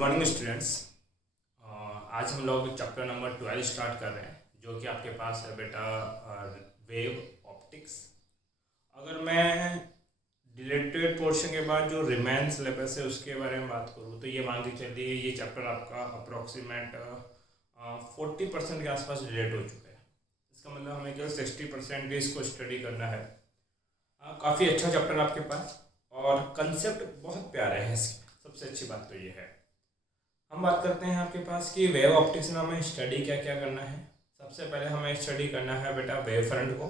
Morning students. आज हम लोग चैप्टर नंबर 12 स्टार्ट कर रहे हैं, जो कि आपके पास है बेटा वेव ऑप्टिक्स। अगर मैं डिलेटेड पोर्शन के बाद जो रिमेन सिलेबस है उसके बारे में बात करूँ तो ये मान के चलिए ये चैप्टर आपका अप्रोक्सीमेट 40% के आसपास रिलेट हो चुका है। इसका मतलब हमें केवल 60% भी इसको स्टडी करना है। काफ़ी अच्छा चैप्टर आपके पास और कंसेप्ट बहुत प्यारे हैं इसके। सबसे अच्छी बात तो ये है। हम बात करते हैं आपके पास कि वेव ऑप्टिक्स में हमें स्टडी क्या क्या करना है। सबसे पहले हमें स्टडी करना है बेटा वेव फ्रंट को।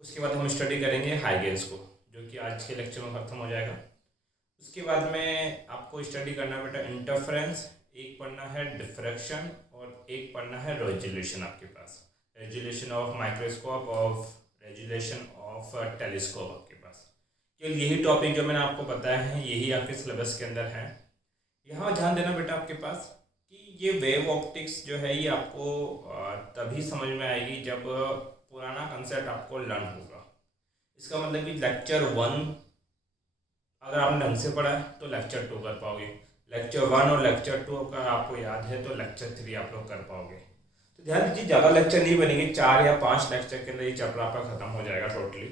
उसके बाद हम स्टडी करेंगे हाईगेंस को, जो कि आज के लेक्चर में खत्म हो जाएगा। उसके बाद में आपको स्टडी करना है बेटा इंटरफेरेंस, एक पढ़ना है डिफ्रैक्शन और एक पढ़ना है रेजोल्यूशन। आपके पास resolution of microscope of resolution of telescope आपके पास। केवल यही टॉपिक जो मैंने आपको बताया है यही आपके सिलेबस के अंदर है। यहाँ ध्यान देना बेटा आपके पास कि ये वेव ऑप्टिक्स जो है ये आपको तभी समझ में आएगी जब पुराना कंसेप्ट आपको लर्न होगा। इसका मतलब कि लेक्चर 1 अगर आपने ढंग से पढ़ा है तो लेक्चर 2 कर पाओगे, लेक्चर 1 और लेक्चर 2 अगर आपको याद है तो लेक्चर 3 आप लोग कर पाओगे। तो ध्यान दीजिए ज़्यादा लेक्चर नहीं बनेंगे, 4 या 5 लेक्चर के अंदर ये चैप्टर आपका खत्म हो जाएगा टोटली।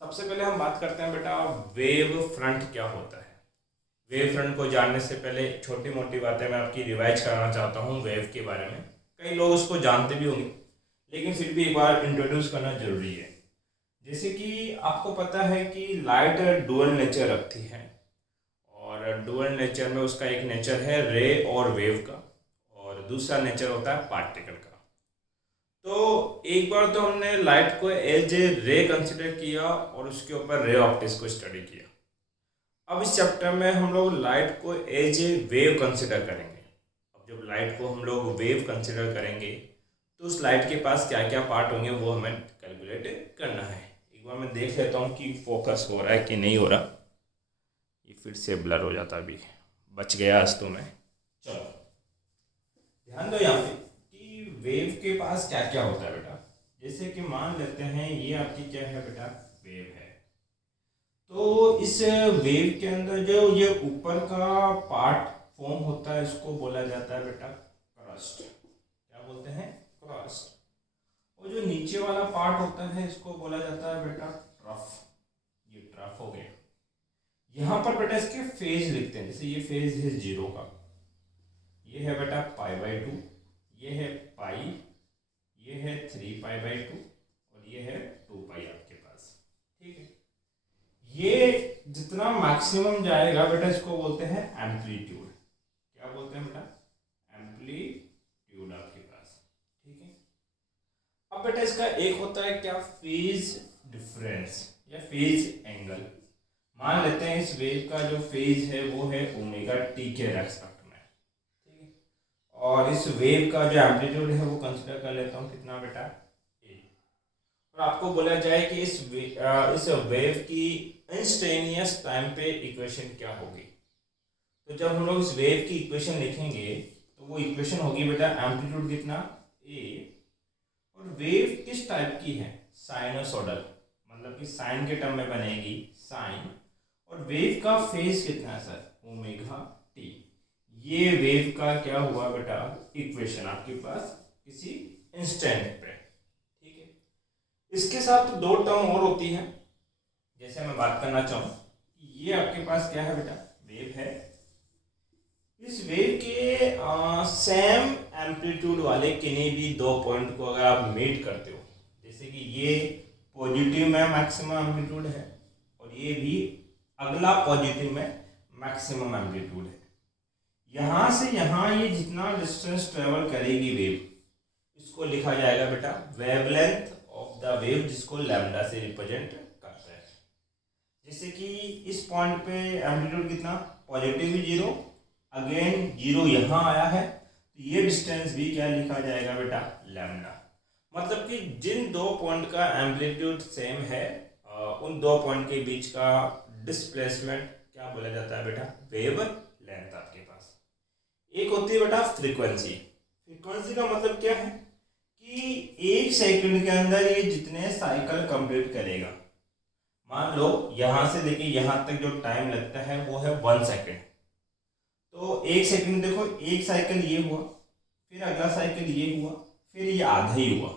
सबसे पहले हम बात करते हैं बेटा वेव फ्रंट क्या होता है। वेव फ्रंट को जानने से पहले छोटी मोटी बातें मैं आपकी रिवाइज कराना चाहता हूँ वेव के बारे में। कई लोग उसको जानते भी होंगे लेकिन फिर भी एक बार इंट्रोड्यूस करना जरूरी है। जैसे कि आपको पता है कि लाइट डुअल नेचर रखती है और डुअल नेचर में उसका एक नेचर है रे और वेव का और दूसरा नेचर होता है पार्टिकल का। तो एक बार तो हमने लाइट को एज ए रे कंसिडर किया और उसके ऊपर रे ऑप्टिक्स को स्टडी किया। अब इस चैप्टर में हम लोग लाइट को एज ए वेव कंसिडर करेंगे। अब जब लाइट को हम लोग वेव कंसिडर करेंगे तो उस लाइट के पास क्या क्या पार्ट होंगे वो हमें कैलकुलेट करना है। एक बार मैं देख लेता हूँ कि फोकस हो रहा है कि नहीं हो रहा। ये फिर से ब्लर हो जाता, अभी बच गया आज तो मैं। चलो ध्यान दो यहाँ पे कि वेव के पास क्या क्या होता है बेटा। जैसे कि मान लेते हैं ये आपकी क्या है बेटा वेव है। तो इस वेव के अंदर जो ये ऊपर का पार्ट फॉर्म होता है इसको बोला जाता है बेटा क्रस्ट। क्या बोलते हैं? क्रस्ट। और जो नीचे वाला पार्ट होता है इसको बोला जाता है बेटा ट्रफ। ये ट्रफ हो गया। यहाँ पर बेटा इसके फेज लिखते हैं। जैसे ये फेज है 0 का, ये है बेटा π/2, ये है पाई, ये है 3π/2 और ये है 2π आपके पास। ठीक है, ये जितना मैक्सिमम जाएगा बेटा इसको बोलते हैं एम्पलीट्यूड। क्या बोलते हैं बेटा? एम्पलीट्यूड आपके पास। ठीक है, अब बेटा इसका एक होता है क्या फेज डिफरेंस या फेज एंगल। मान लेते हैं इस वेव का जो फेज है वो है ओमेगा टी के रेस्पेक्ट में। ठीक है, और इस वेव का जो एम्पलीट्यूड है वो कंसिडर कर लेता हूँ कितना बेटा ए। और आपको बोला जाए कि इस वेव की इंस्टेनियस टाइम पे इक्वेशन क्या होगी। तो जब हम लोग इस वेव की इक्वेशन लिखेंगे तो वो इक्वेशन होगी बेटा एम्पलीट्यूड कितना ए और वेव किस टाइप की है साइनोसोडल, मतलब कि साइन के टर्म में बनेगी साइन, और वेव का फेज कितना है सर ओमेगा टी। ये वेव का क्या हुआ बेटा इक्वेशन आपके पास किसी इंस्टेंट पे। ठीक है, इसके साथ 2 टर्म और होती है। जैसे मैं बात करना चाहूँ ये आपके पास क्या है बेटा वेव है। इस वेव के सेम एम्पलीट्यूड वाले किन्हीं भी 2 पॉइंट को अगर आप मीट करते हो, जैसे कि ये पॉजिटिव में मैक्सिमम एम्पलीट्यूड है और ये भी अगला पॉजिटिव में मैक्सिमम एम्पलीट्यूड है, यहाँ से यहाँ ये जितना डिस्टेंस ट्रेवल करेगी वेव इसको लिखा जाएगा बेटा वेवलेंथ ऑफ द वेव, जिसको लैम्डा से रिप्रेजेंट करता है। जैसे कि इस पॉइंट पे एम्पलीट्यूड कितना पॉजिटिव भी 0, अगेन 0 यहाँ आया है तो ये डिस्टेंस भी क्या लिखा जाएगा बेटा लैम्डा। मतलब कि जिन 2 पॉइंट का एम्पलीट्यूड सेम है उन 2 पॉइंट के बीच का डिस्प्लेसमेंट क्या बोला जाता है बेटा वेव लेंथ आपके पास। एक होती है बेटा फ्रीक्वेंसी। फ्रीक्वेंसी का मतलब क्या है कि 1 सेकंड के अंदर ये जितने साइकिल कंप्लीट करेगा, मान लो यहाँ से लेके यहाँ तक जो टाइम लगता है वो है 1 सेकंड, तो एक सेकंड देखो, एक साइकिल ये हुआ, फिर अगला साइकिल ये हुआ, फिर ये आधा ही हुआ।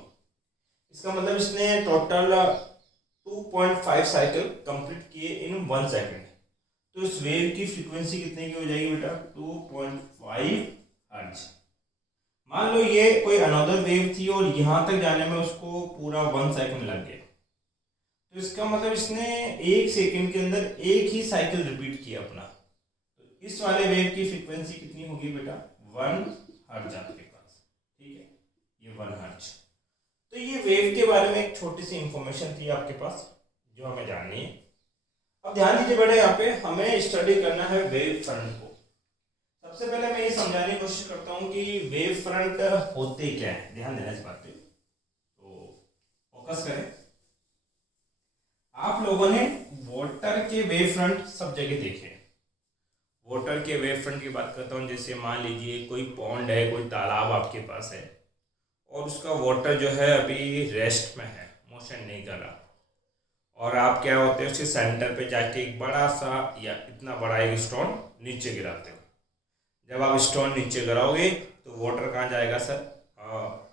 इसका मतलब इसने टोटल 2.5 साइकिल कंप्लीट किए इन 1 सेकंड। तो इस वेव की फ्रीक्वेंसी कितने की हो जाएगी बेटा? 2.5 हर्ट्ज। मान लो ये कोई अनदर वेव थी और यहां तक जाने में उसको पूरा 1 सेकंड लग गया, तो इसका मतलब इसने एक सेकंड के अंदर एक ही साइकिल रिपीट किया अपना। तो इस वाले वेव की फ्रीक्वेंसी कितनी होगी बेटा? 1 हर्ट्ज आपके पास, ठीक है, ये 1 हर्ट्ज। तो ये वेव के बारे में एक छोटी सी इंफॉर्मेशन थी आपके पास जो हमें जाननी है। अब ध्यान दीजिए बेटा, यहाँ पे हमें स्टडी करना है वेव फ्रंट को। सबसे पहले मैं ये समझाने की कोशिश करता हूँ कि वेव फ्रंट होते क्या है। ध्यान देना इस बात पे, तो फोकस करें। आप लोगों ने वाटर के वेव फ्रंट सब जगह देखे। वाटर के वेव फ्रंट की बात करता हूँ, जैसे मान लीजिए कोई पॉन्ड है, कोई तालाब आपके पास है और उसका वाटर जो है अभी रेस्ट में है, मोशन नहीं कर रहा, और आप क्या होते हैं उसके सेंटर पे जाके एक बड़ा सा या इतना बड़ा एक स्टोन नीचे गिराते हो। जब आप स्टोन नीचे गिराओगे तो वाटर कहाँ जाएगा सर?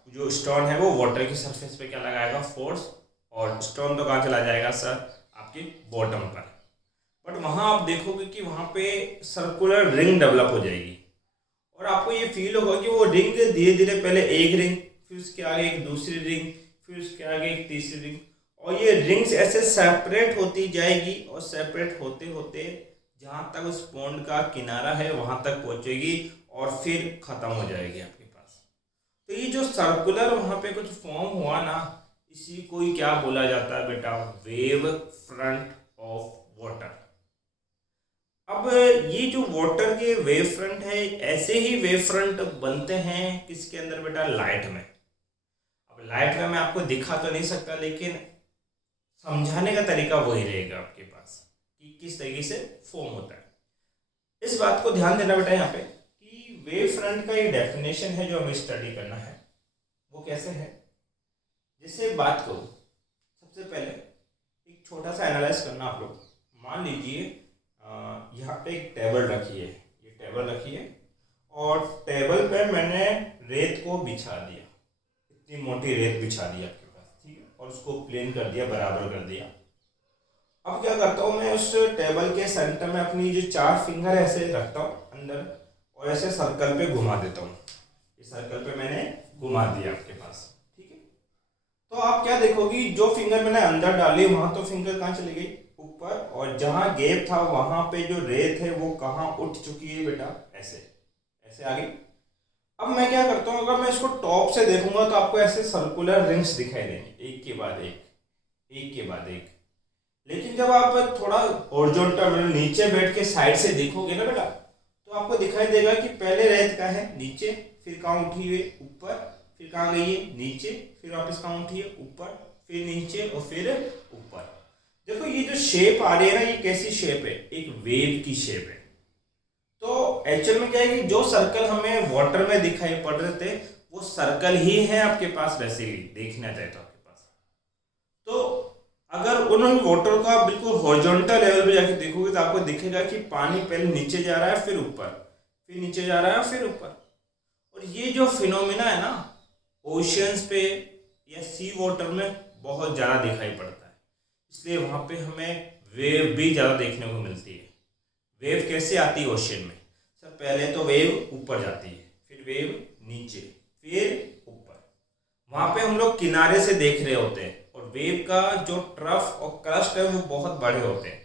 जो स्टोन है वो वाटर की सरफेस पे क्या लगाएगा? फोर्स, और स्टोन तो कहाँ चला जाएगा सर? आपके बॉटम पर। बट वहाँ आप देखोगे कि वहाँ पे सर्कुलर रिंग डेवलप हो जाएगी और आपको ये फील होगा कि वो रिंग धीरे धीरे पहले एक रिंग, फिर उसके आगे एक दूसरी रिंग, फिर उसके आगे एक तीसरी रिंग, और ये रिंग्स ऐसे सेपरेट होती जाएगी और सेपरेट होते होते जहाँ तक उस पॉन्ड का किनारा है वहाँ तक पहुँचेगी और फिर ख़त्म हो जाएगी आपके पास। तो ये जो सर्कुलर वहाँ पे कुछ फॉर्म हुआ ना, इसी को ही क्या बोला जाता है बेटा? Wave front of water. अब ये जो वाटर के वेव फ्रंट है, ऐसे ही वेव फ्रंट बनते हैं किसके अंदर बेटा? लाइट में। अब लाइट में मैं आपको दिखा तो नहीं सकता, लेकिन समझाने का तरीका वही रहेगा आपके पास कि किस तरीके से फॉर्म होता है। इस बात को ध्यान देना बेटा यहाँ पे कि वेव फ्रंट का ये डेफिनेशन है जो हमें स्टडी करना है, वो कैसे है। जैसे बात करूँ, सबसे पहले एक छोटा सा एनालाइज करना आप लोग। मान लीजिए यहाँ पे एक टेबल रखी है, ये टेबल रखी है और टेबल पे मैंने रेत को बिछा दिया, इतनी मोटी रेत बिछा दी आपके पास, ठीक है, और उसको प्लेन कर दिया, बराबर कर दिया। अब क्या करता हूँ मैं, उस टेबल के सेंटर में अपनी जो 4 फिंगर ऐसे रखता हूँ अंदर और ऐसे सर्कल पे घुमा देता हूँ। इस सर्कल पे मैंने घुमा दिया आपके पास, ठीक है। तो आप क्या देखोगी, जो फिंगर मैंने अंदर डाली वहां तो फिंगर कहाँ चली गई? ऊपर, और जहां गैप था वहां पे जो रेत है वो कहाँ उठ चुकी है बेटा? ऐसे ऐसे आ गई। अब मैं क्या करता हूँ, अगर मैं इसको टॉप से देखूंगा तो आपको ऐसे सर्कुलर रिंग्स दिखाई देंगे, एक के बाद एक, एक के बाद एक। लेकिन जब आप थोड़ा हॉरिजॉन्टल मतलब नीचे बैठ के साइड से देखोगे ना बेटा, तो आपको दिखाई देगा कि पहले रेत का है नीचे, फिर कहाँ उठी हुई? ऊपर, फिर कहाँ गई है? नीचे, फिर वापस कहाँ उठी है? ऊपर, फिर नीचे और फिर ऊपर। देखो ये जो शेप आ रही है ना, ये कैसी शेप है? एक वेव की शेप है। तो एक्चुअल में क्या है कि जो सर्कल हमें वाटर में दिखाई पड़ रहे थे वो सर्कल ही है आपके पास, वैसे ही देखना चाहे तो आपके पास। तो अगर उन्होंने वाटर को आप बिल्कुल हॉरिजॉन्टल लेवल पे जाके देखोगे तो आपको दिखेगा कि पानी पहले नीचे जा रहा है, फिर ऊपर, फिर नीचे जा रहा है, फिर ऊपर। और ये जो फिनोमिना है ना, ओशियंस पे या सी वाटर में बहुत ज़्यादा दिखाई पड़ता है, इसलिए वहाँ पे हमें वेव भी ज़्यादा देखने को मिलती है। वेव कैसे आती है ओशियन में? सर पहले तो वेव ऊपर जाती है, फिर वेव नीचे, फिर ऊपर। वहाँ पे हम लोग किनारे से देख रहे होते हैं और वेव का जो ट्रफ और क्रस्ट है वो बहुत बड़े होते हैं,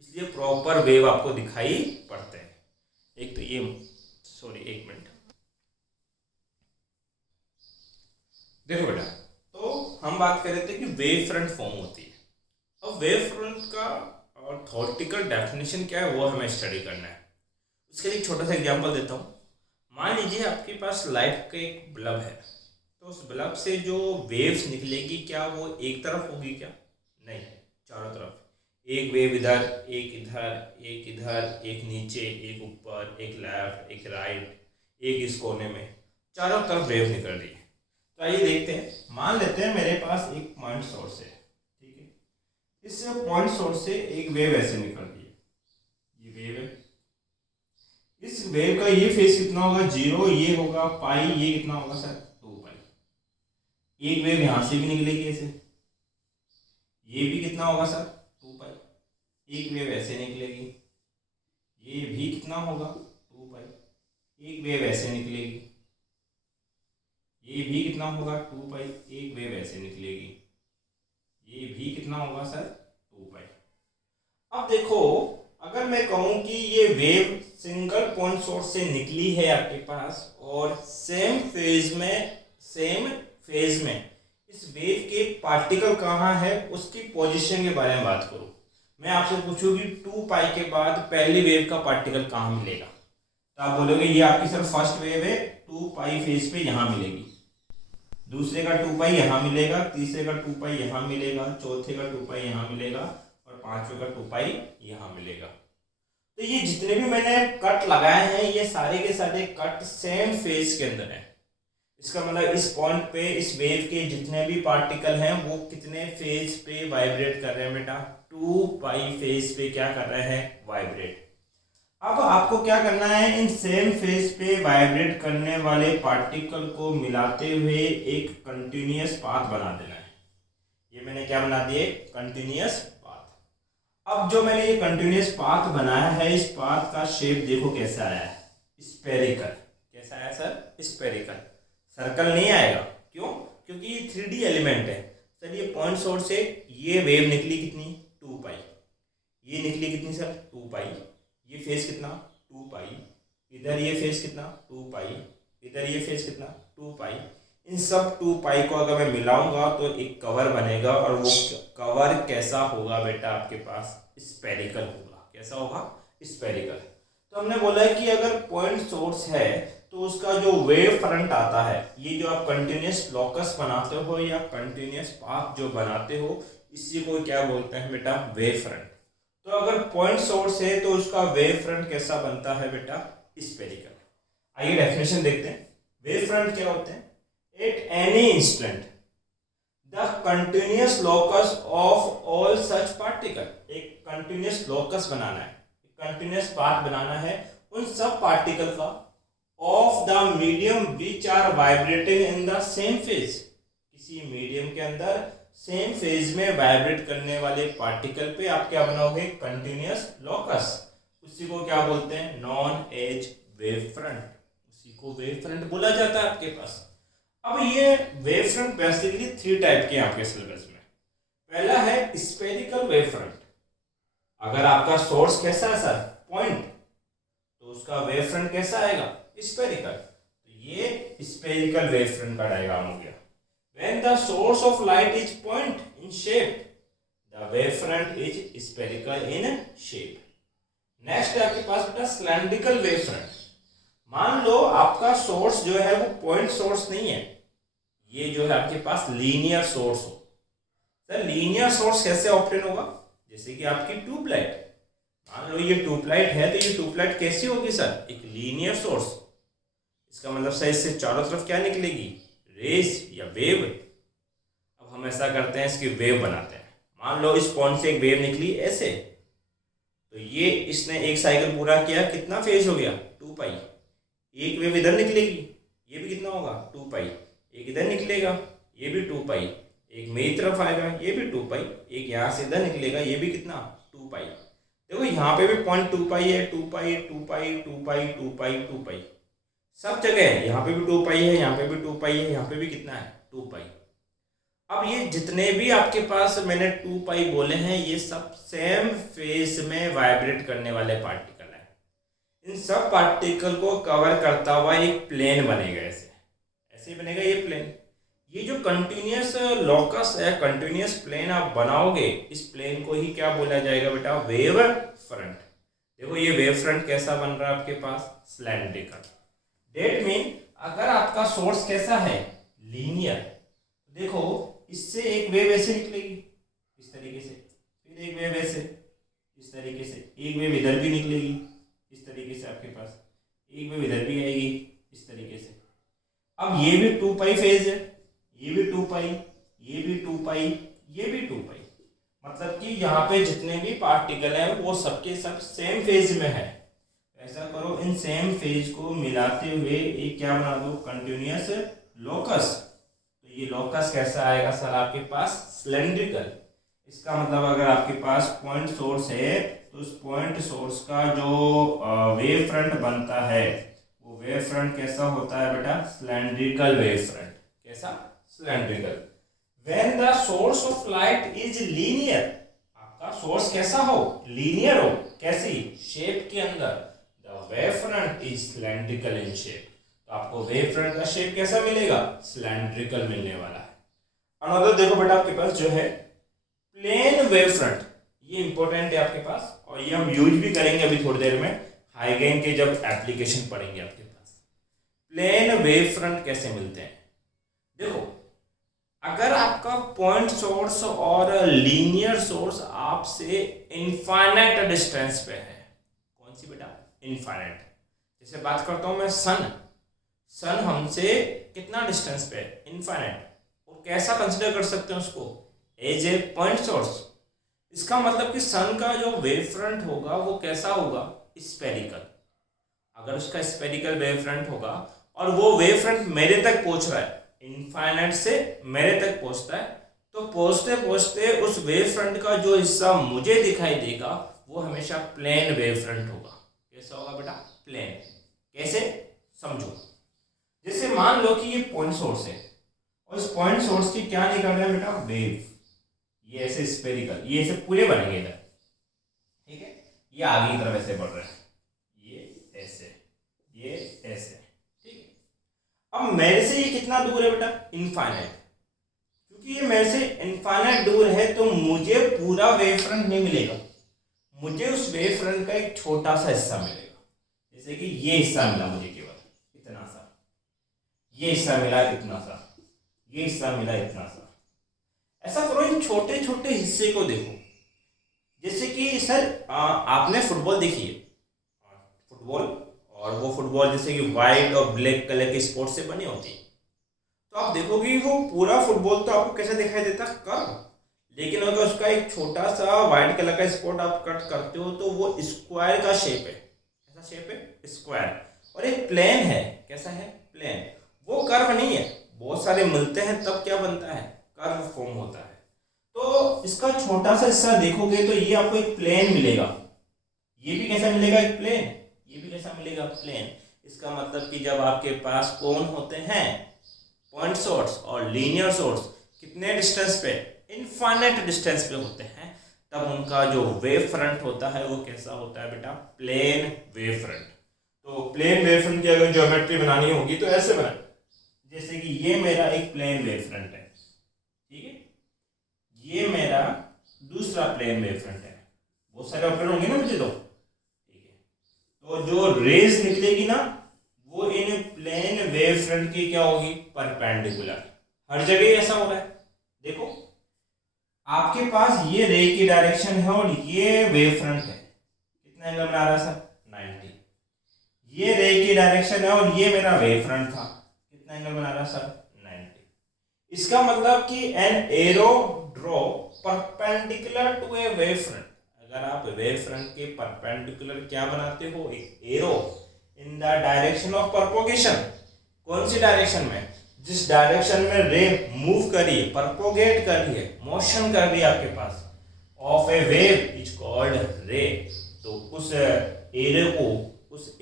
इसलिए प्रॉपर वेव आपको दिखाई पड़ते हैं। एक तो ये, सॉरी एक मिनट, देखो बेटा, तो हम बात कर रहे थे कि वेव फ्रंट फॉर्म होती है। अब वेव फ्रंट का थ्योरेटिकल डेफिनेशन क्या है वो हमें स्टडी करना है। उसके लिए एक छोटा सा एग्जांपल देता हूँ। मान लीजिए आपके पास लाइट का एक बल्ब है, तो उस बल्ब से जो वेव्स निकलेगी क्या वो एक तरफ होगी क्या? नहीं, चारों तरफ। एक वेव इधर, एक इधर, एक इधर, एक नीचे, एक ऊपर, एक लेफ्ट, एक राइट, एक इस कोने में, चारों तरफ वेव निकल रही है। तो आइए देखते हैं। मान लेते हैं मेरे पास एक पॉइंट सोर्स है, ठीक है। इस पॉइंट सोर्स से एक वेव ऐसे निकल रही है, ये वेव है। इस वेव का ये फेज कितना होगा 0, ये होगा पाई, ये कितना होगा सर 2 पाई। एक वेव यहां से भी निकलेगी ऐसे, ये भी कितना होगा सर 2 पाई। एक वेव ऐसे निकलेगी, ये भी कितना होगा 2 पाई। एक वेव ऐसे निकलेगी, ये भी कितना होगा 2 पाई। एक वेव ऐसे निकलेगी, ये भी कितना होगा सर 2 पाई। अब देखो, अगर मैं कहूं कि ये वेव सिंगल पॉइंट सोर्स से निकली है आपके पास और सेम फेज में इस वेव के पार्टिकल कहाँ है उसकी पोजीशन के बारे में बात करूं, मैं आपसे पूछूं कि 2 पाई के बाद पहली वेव का पार्टिकल कहाँ मिलेगा, तो आप बोलोगे ये आपकी सर फर्स्ट वेव है, 2 पाई फेज पे यहाँ मिलेगी, दूसरे का 2 पाई यहाँ मिलेगा, तीसरे का 2 पाई यहाँ मिलेगा, चौथे का 2 पाई यहाँ मिलेगा और पांचवे का 2 पाई यहाँ मिलेगा। तो ये जितने भी मैंने कट लगाए हैं ये सारे के सारे कट सेम फेज के अंदर है। इसका मतलब इस पॉइंट पे इस वेव के जितने भी पार्टिकल हैं वो कितने फेज पे वाइब्रेट कर रहे हैं बेटा, 2 पाई फेज पे क्या कर रहे हैं, वाइब्रेट। अब आपको क्या करना है, इन सेम फेज पे वाइब्रेट करने वाले पार्टिकल को मिलाते हुए एक कंटिन्यूअस पाथ बना देना है। ये मैंने क्या बना दिए, कंटिन्यूअस पाथ। अब जो मैंने ये कंटिन्यूअस पाथ बनाया है, इस पाथ का शेप देखो कैसा आया है, स्फेरिकल। कैसा आया सर, स्फेरिकल। सर्कल नहीं आएगा, क्यों, क्योंकि ये 3D एलिमेंट है। सर ये पॉइंट सोर्स से ये वेव निकली कितनी 2 पाई, ये निकली कितनी सर 2 पाई, ये फेज कितना 2 पाई, इधर ये फेज कितना 2 पाई, इधर ये फेज कितना 2 पाई। इन सब 2 पाई को अगर मैं मिलाऊंगा तो एक कवर बनेगा और वो कवर कैसा होगा बेटा आपके पास, स्फेरिकल होगा। कैसा होगा, स्फेरिकल। तो हमने बोला है कि अगर पॉइंट सोर्स है तो उसका जो वेव फ्रंट आता है, ये जो आप कंटिन्यूअस लॉकस बनाते हो या कंटिन्यूअस पाथ जो बनाते हो, इसी को क्या बोलते हैं बेटा, वेव फ्रंट। तो अगर पॉइंट सोर्स है तो उसका वेव फ्रंट कैसा बनता है बेटा, स्फेरिकल। आइए डेफिनेशन देखते हैं। वेव फ्रंट क्या होते हैं, at any instant the continuous locus of all such particle. एक कंटिन्यूअस लोकस बनाना है, कंटिन्यूअस पाथ बनाना है उन सब पार्टिकल का, of the medium which are vibrating in the same phase. किसी मीडियम के अंदर सेम फेज में वाइब्रेट करने वाले पार्टिकल पे आप क्या बनाओगे, कंटिन्यूअस लोकस। उसी को क्या बोलते हैं, नॉन एज वेव फ्रंट। उसी को वेव फ्रंट बोला जाता है आपके पास। अब ये वेव फ्रंट बेसिकली 3 टाइप के हैं आपके सिलेबस में। पहला है स्फेरिकल वेव फ्रंट। अगर आपका सोर्स कैसा है सर, पॉइंट, तो उसका वेव फ्रंट कैसा आएगा, स्फेरिकल। तो ये स्फेरिकल वेव फ्रंट का डायग्राम हो गया। When the source of light is point in shape, the wavefront is spherical in shape. Next है आपके पास बेटा cylindrical wavefront। मान लो आपका सोर्स जो है वो पॉइंट सोर्स नहीं है, ये जो है आपके पास लीनियर सोर्स हो। सर लीनियर सोर्स कैसे ऑप्टेन होगा, जैसे कि आपकी ट्यूबलाइट। मान लो ये ट्यूबलाइट है तो ये ट्यूबलाइट कैसी होगी सर, एक लीनियर सोर्स। इसका मतलब सर इससे चारों तरफ क्या निकलेगी, रेस या वेव। अब हम ऐसा करते हैं, इसकी वेव बनाते हैं। मान लो इस पॉइंट से एक वेव निकली ऐसे, तो ये इसने एक साइकिल पूरा किया, कितना फेज हो गया 2 पाई। एक वेव इधर निकलेगी, ये भी कितना होगा 2 पाई। एक इधर निकलेगा, ये भी 2 पाई। एक मेरी तरफ आएगा, ये भी 2 पाई। एक यहाँ से इधर निकलेगा, ये भी कितना 2 पाई। देखो यहाँ पे भी पॉइंट 2 पाई है, 2 पाई 2 पाई 2 पाई 2 पाई 2 पाई, सब जगह है। यहाँ पे भी 2 पाई है, यहाँ पे भी 2 पाई है, यहाँ पे भी कितना है 2 पाई। अब ये जितने भी आपके पास मैंने 2 पाई बोले हैं, ये सब सेम फेज में वाइब्रेट करने वाले पार्टिकल हैं। इन सब पार्टिकल को कवर करता हुआ एक प्लेन बनेगा, ऐसे बनेगा ये प्लेन। ये जो कंटिन्यूअस लॉकस है, कंटिन्यूअस प्लेन आप बनाओगे, इस प्लेन को ही क्या बोला जाएगा बेटा, वेव फ्रंट। देखो ये वेव फ्रंट कैसा बन रहा है आपके पास, सिलेंड्रिकल। डेट मीन अगर आपका सोर्स कैसा है, लीनियर, देखो इससे एक वेव ऐसे निकलेगी इस तरीके से, फिर एक वेव ऐसे इस तरीके से, एक वेव इधर भी निकलेगी इस तरीके से आपके पास, एक वेव इधर भी आएगी इस तरीके से। अब ये भी 2 पाई फेज है, ये भी 2 पाई, ये भी 2 पाई, ये भी 2 पाई। मतलब कि यहाँ पे जितने भी पार्टिकल हैं वो सबके सब सेम फेज में है। ऐसा करो, इन सेम फेज को मिलाते हुए एक क्या बना दो, कंटिन्यूअस लोकस। तो ये लोकस कैसा आएगा सर आपके पास, सिलेंड्रिकल। इसका मतलब अगर आपके पास पॉइंट सोर्स है तो उस पॉइंट सोर्स का जो वेव फ्रंट बनता है वो वेव फ्रंट कैसा होता है बेटा, सिलेंड्रिकल वेव फ्रंट। कैसा, cylindrical. When the source of light is linear, आपका सोर्स कैसा हो, लीनियर हो, कैसी, शेप के अंदर, the wave front is cylindrical in shape. तो आपको वेव फ्रंट का शेप कैसा मिलेगा, सिलेंड्रिकल मिलने वाला है। अनदर देखो बेटा आपके पास जो है प्लेन वेव फ्रंट, ये इंपॉर्टेंट है आपके पास और ये हम यूज भी करेंगे अभी थोड़ी देर में, हाइगेन के जब एप्लीकेशन पढ़ेंगे आपके पास। प्लेन वेव फ्रंट कैसे मिलते हैं, देखो अगर आपका पॉइंट सोर्स और लीनियर सोर्स आपसे इनफाइनाइट डिस्टेंस पे है, कौन सी बेटा, इनफाइनाइट। जैसे बात करता हूं मैं सन हमसे कितना डिस्टेंस पे है, इनफाइनाइट। और कैसा कंसिडर कर सकते हैं उसको, एज ए पॉइंट सोर्स। इसका मतलब कि सन का जो वेव फ्रंट होगा वो कैसा होगा, स्फेरिकल। अगर उसका स्फेरिकल वेव फ्रंट होगा और वो वेव फ्रंट मेरे तक पहुंच रहा है, इनफाइनाइट से मेरे तक पहुंचता है, तो पहुंचते पहुंचते उस वेव फ्रंट का जो हिस्सा मुझे दिखाई देगा वो हमेशा प्लेन वेव फ्रंट होगा। कैसा होगा बेटा, प्लेन। कैसे, समझो। जैसे मान लो कि ये पॉइंट सोर्स है और इस पॉइंट सोर्स की क्या निकल रहा है बेटा, वेव। ये ऐसे स्फेरिकल, ये ऐसे पूरे बनेंगे इधर, ठीक है, ये आगे की तरफ ऐसे बढ़ रहा है, ये ऐसे, ये ऐसे, ठीक है। अब मेरे से ये कितना दूर है बेटा, इनफाइनाइट। क्योंकि ये मेरे से इनफाइनाइट दूर है तो मुझे पूरा वेव फ्रंट नहीं मिलेगा, मुझे उस वेव फ्रंट का एक छोटा सा हिस्सा मिलेगा। जैसे कि ये हिस्सा मिला मुझे, केवल इतना सा, ये हिस्सा मिला इतना सा, ये हिस्सा मिला इतना सा। ऐसा करो, इन छोटे छोटे हिस्से को देखो। जैसे कि सर आपने फुटबॉल देखी है, फुटबॉल, और वो फुटबॉल जैसे कि वाइट और ब्लैक कलर के स्पॉट से बनी होती है, तो आप देखोगे वो पूरा फुटबॉल तो आपको कैसा दिखाई देता, कर्व। लेकिन अगर उसका एक छोटा सा वाइट कलर का स्पॉट आप कट करते हो तो वो स्क्वायर का शेप है। कैसा शेप है, स्क्वायर। और एक प्लेन है, कैसा है, प्लेन। वो कर्व नहीं है, बहुत सारे मिलते हैं तब क्या बनता है, कर्व फॉर्म होता है। तो इसका छोटा सा हिस्सा देखोगे तो ये आपको एक प्लेन मिलेगा। ये भी कैसा मिलेगा, एक प्लेन। ये भी कैसा मिलेगा, प्लेन। इसका मतलब कि जब आपके पास कौन होते हैं, पॉइंट सोर्स और लीनियर सोर्स कितने डिस्टेंस पे, इनफाइनाइट डिस्टेंस पे होते हैं, तब उनका जो वेव फ्रंट होता है वो कैसा होता है बेटा, प्लेन वेव फ्रंट। तो प्लेन वेव फ्रंट की अगर ज्योमेट्री बनानी होगी तो ऐसे बनाए, जैसे कि ये मेरा एक प्लेन वेव फ्रंट है, ठीक है, ये मेरा दूसरा प्लेन वेव फ्रंट है। बहुत सारे ऑप्शन होंगे ना मुझे, तो ठीक है। तो जो रेज निकलेगी ना वो इन प्लेन वेव फ्रंट की क्या होगी, परपेंडिकुलर। हर जगह ऐसा हो रहा है। देखो आपके पास ये रे की डायरेक्शन है और ये वेव फ्रंट है, कितना एंगल बना रहा है सर, 90। ये रे की डायरेक्शन है और ये मेरा वेव फ्रंट था, कितना एंगल बना रहा है सर, 90। इसका मतलब कि an arrow draw perpendicular to a wave front. अगर आप वेव फ्रंट के परपेंडिकुलर क्या बनाते हो, एक arrow in the direction of propagation. कौन सी डायरेक्शन में, जिस डायरेक्शन में रे मूव कर रही है, प्रोपोगेट कर रही है, मोशन कर रही है आपके पास, of a wave is called ray. तो उस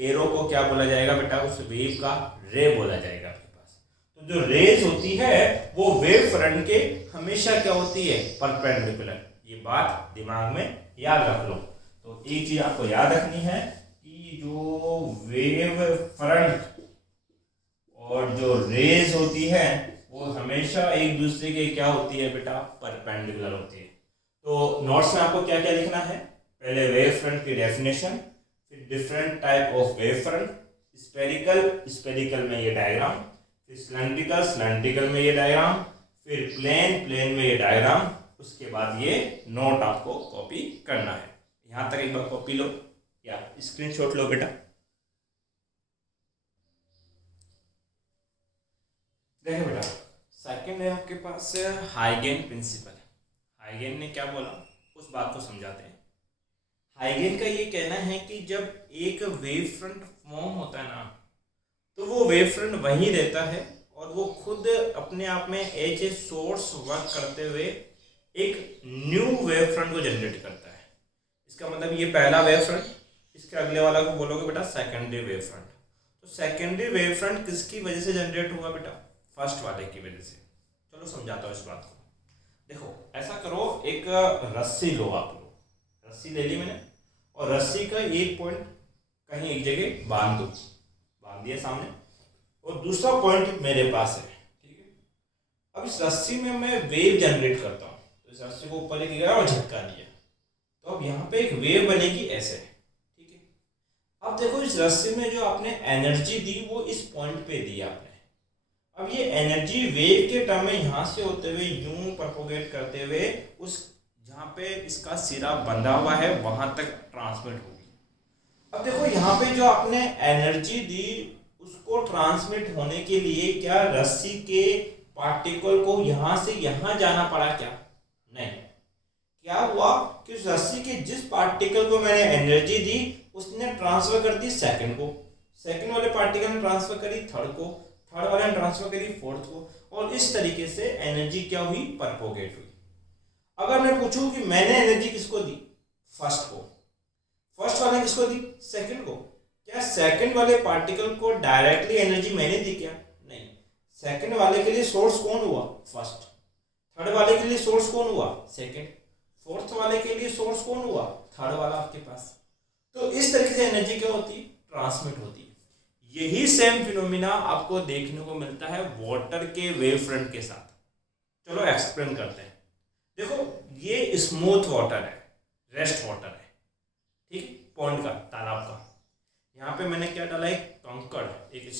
एरो को क्या बोला जाएगा बेटा, उस वेव का रे बोला जाएगा आपके पास। तो जो रेज होती है वो वेव फ्रंट के हमेशा क्या होती है, परपेंडिकुलर। ये बात दिमाग में याद रख लो। तो एक चीज आपको याद रखनी है कि जो वेव फ्रंट और जो रेज होती है वो हमेशा एक दूसरे के क्या होती है बेटा, परपेंडिकुलर होती है। तो नोट्स में आपको क्या क्या लिखना है, पहले वेव फ्रंट की डेफिनेशन, फिर different type of wave front, spherical में ये डायग्राम, फिर सिलेंड्रिकल में ये डायग्राम, फिर प्लेन में ये डायग्राम। उसके बाद ये नोट आपको कॉपी करना है। यहाँ तक एक बार कॉपी लो या स्क्रीनशॉट लो बेटा। देखो बेटा, सेकंड है आपके पास हाइगेन प्रिंसिपल। हाइगेन ने क्या बोला, उस बात को समझाते हैं। हाइगेन का ये कहना है कि जब एक वेव फ्रंट फॉर्म होता है ना, तो वो वेव फ्रंट वहीं रहता है और वो खुद अपने आप में एज ए सोर्स वर्क करते हुए एक न्यू वेव फ्रंट को जनरेट करता है। इसका मतलब ये पहला वेव फ्रंट, इसके अगले वाला को बोलोगे बेटा सेकेंडरी वेव फ्रंट। तो सेकेंडरी वेव फ्रंट किसकी वजह से जनरेट हुआ बेटा? फर्स्ट वाले की वजह से। चलो समझाता हूँ इस बात को। देखो ऐसा करो, एक रस्सी लो, आप लोग रस्सी ले ली मैंने, और रस्सी का एक पॉइंट कहीं एक जगह बांध दिया सामने, और दूसरा पॉइंट मेरे पास है, ठीक है। अब इस रस्सी में मैं वेव जनरेट करता हूँ, तो इस रस्सी को ऊपर लेके गया और झटका दिया, तो अब यहाँ पे एक वेव बनेगी ऐसे, ठीक है। अब देखो इस रस्सी में जो आपने एनर्जी दी वो इस पॉइंट पे दी आपने। अब ये एनर्जी वेव के टर्म में यहाँ से होते हुए यूं प्रोपोगेट करते हुए उस जहाँ पे इसका सिरा बंधा हुआ है वहां तक ट्रांसमिट होगी। अब देखो यहाँ पे जो आपने एनर्जी दी उसको ट्रांसमिट होने के लिए क्या रस्सी के पार्टिकल को यहाँ से यहाँ जाना पड़ा? क्या नहीं। क्या हुआ कि उस रस्सी के जिस पार्टिकल को मैंने एनर्जी दी उसने ट्रांसफर कर दी सेकंड को, सेकंड वाले पार्टिकल ने ट्रांसफर करी थर्ड को, थर्ड वाले ने ट्रांसफर करी फोर्थ को, और इस तरीके से एनर्जी क्या हुई? परपोगेट हुई। अगर मैं पूछूं कि मैंने एनर्जी किसको दी? फर्स्ट को। फर्स्ट वाले किसको दी? सेकंड को। क्या सेकंड वाले पार्टिकल को डायरेक्टली एनर्जी मैंने दी? क्या नहीं। सेकंड वाले के लिए सोर्स कौन हुआ? फर्स्ट। थर्ड वाले के लिए सोर्स कौन हुआ? सेकंड। फोर्थ वाले के लिए सोर्स कौन हुआ? थर्ड वाला आपके पास। तो इस तरीके से एनर्जी क्या होती है? ट्रांसमिट होती है। यही सेम फिनोमिना आपको देखने को मिलता है वाटर के वेव फ्रंट के साथ। चलो एक्सप्लेन करते हैं। देखो ये स्मूथ वाटर है, रेस्ट वाटर है, ठीक, पॉन्ड का, तालाब का। यहाँ पे मैंने क्या डाला? एक कंकड़, एक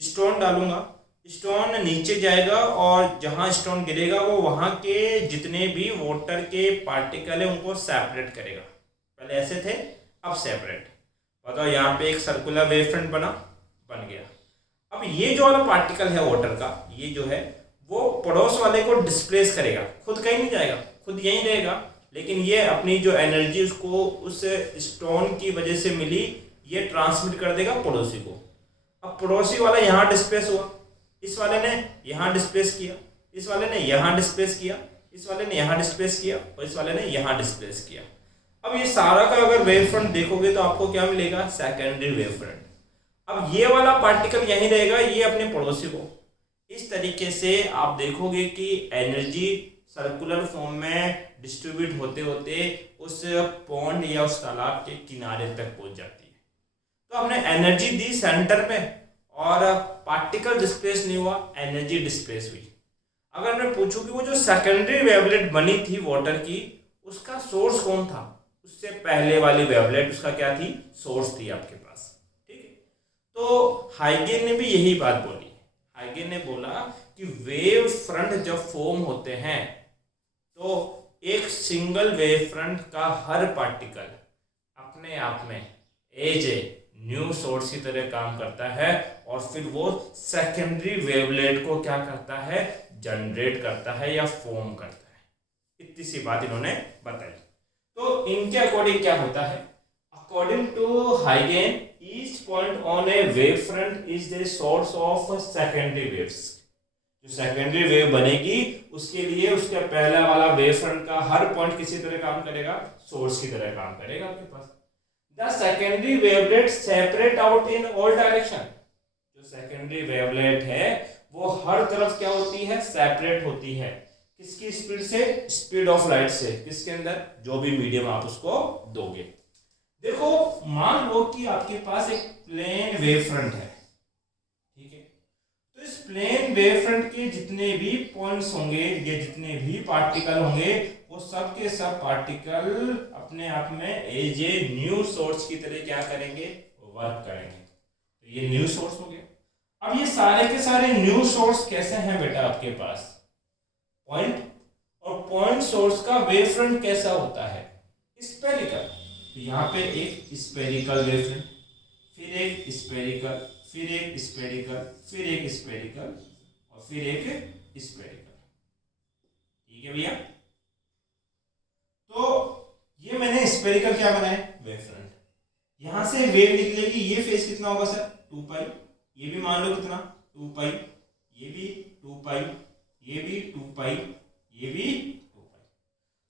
स्टोन डालूंगा, स्टोन नीचे जाएगा और जहाँ स्टोन गिरेगा वो वहाँ के जितने भी वाटर के पार्टिकल है उनको सेपरेट करेगा। पहले ऐसे थे, अब सेपरेट। बताओ यहाँ पे एक सर्कुलर वेव फ्रंट बन गया। अब ये जो वाला पार्टिकल है वाटर का, ये जो है वो पड़ोस वाले को डिस्प्लेस करेगा, खुद कहीं नहीं जाएगा, खुद यहीं रहेगा, लेकिन ये अपनी जो एनर्जी उसको उस स्टोन की वजह से मिली ये ट्रांसमिट कर देगा पड़ोसी को। अब पड़ोसी वाला यहाँ डिस्प्लेस हुआ, इस वाले ने यहाँ डिस्प्लेस किया, इस वाले ने यहाँ डिस्प्लेस किया, इस वाले ने यहाँ डिस्प्लेस किया, और इस वाले ने यहाँ डिस्प्लेस किया। अब ये सारा का अगर वेव फ्रंट देखोगे तो आपको क्या मिलेगा? Secondary wave front. अब ये वाला पार्टिकल यहीं रहेगा, ये अपने पड़ोसी को। इस तरीके से आप देखोगे कि एनर्जी सर्कुलर फॉर्म में डिस्ट्रीब्यूट होते होते उस पॉन्ड या उस तालाब के किनारे तक पहुंच जाती है। तो हमने एनर्जी दी सेंटर में और पार्टिकल डिस्प्लेस नहीं हुआ, एनर्जी डिस्प्लेस हुई। अगर मैं पूछूं कि वो जो सेकेंडरी वेवलेट बनी थी वाटर की, उसका सोर्स कौन था? उससे पहले वाली वेवलेट उसका क्या थी? सोर्स थी आपके पास, ठीक है। तो हाइगेन ने भी यही बात बोली। हाइगेन ने बोला कि वेव फ्रंट जब फॉर्म होते हैं तो एक सिंगल वेव फ्रंट का हर पार्टिकल अपने आप में एज ए न्यू सोर्स की तरह काम करता है और फिर वो सेकेंडरी वेवलेट को क्या करता है? जनरेट करता है या फॉर्म करता है। इतनी सी बात इन्होंने बताई। तो इनके अकॉर्डिंग क्या होता है? अकॉर्डिंग टू हाइगेन, each point on a wave front is the source of secondary waves. जो सेकेंडरी वेव बनेगी उसके लिए उसका पहला वाला वेव फ्रंट का हर पॉइंट किसी तरह काम करेगा? सोर्स की तरह काम करेगा आपके पास। The secondary wavelet separate out in all direction. जो सेकेंडरी वेवलेट है वो हर तरफ क्या होती है? सेपरेट होती है। किसकी स्पीड से? स्पीड ऑफ लाइट से। किसके अंदर? जो भी मीडियम आप उसको दोगे। देखो मान लो कि आपके पास एक प्लेन वेव फ्रंट है, ठीक है। तो इस प्लेन वेव फ्रंट के जितने भी पॉइंट्स होंगे या जितने भी पार्टिकल होंगे वो सब के सब पार्टिकल अपने आप में एज ए न्यू सोर्स की तरह क्या करेंगे? वर्क करेंगे। तो ये न्यू सोर्स हो गया। अब ये सारे के सारे न्यू सोर्स कैसे हैं बेटा आपके पास? पॉइंट, और पॉइंट सोर्स का वेव फ्रंट कैसा होता है? स्फेरिकल। तो यहाँ पे एक स्फेरिकल वेव फ्रंट, फिर एक स्फेरिकल, फिर एक स्फेरिकल, फिर एक स्फेरिकल और फिर एक स्फेरिकल, ठीक है भैया। तो ये मैंने स्फेरिकल क्या बनाया, वेव फ्रंट। यहां से वेव निकलेगी, ये फेस कितना होगा सर, 2 पाई, ये भी मान लो कितना 2 पाई, ये भी 2 पाई, ये भी 2 पाई, ये भी 2 पाई।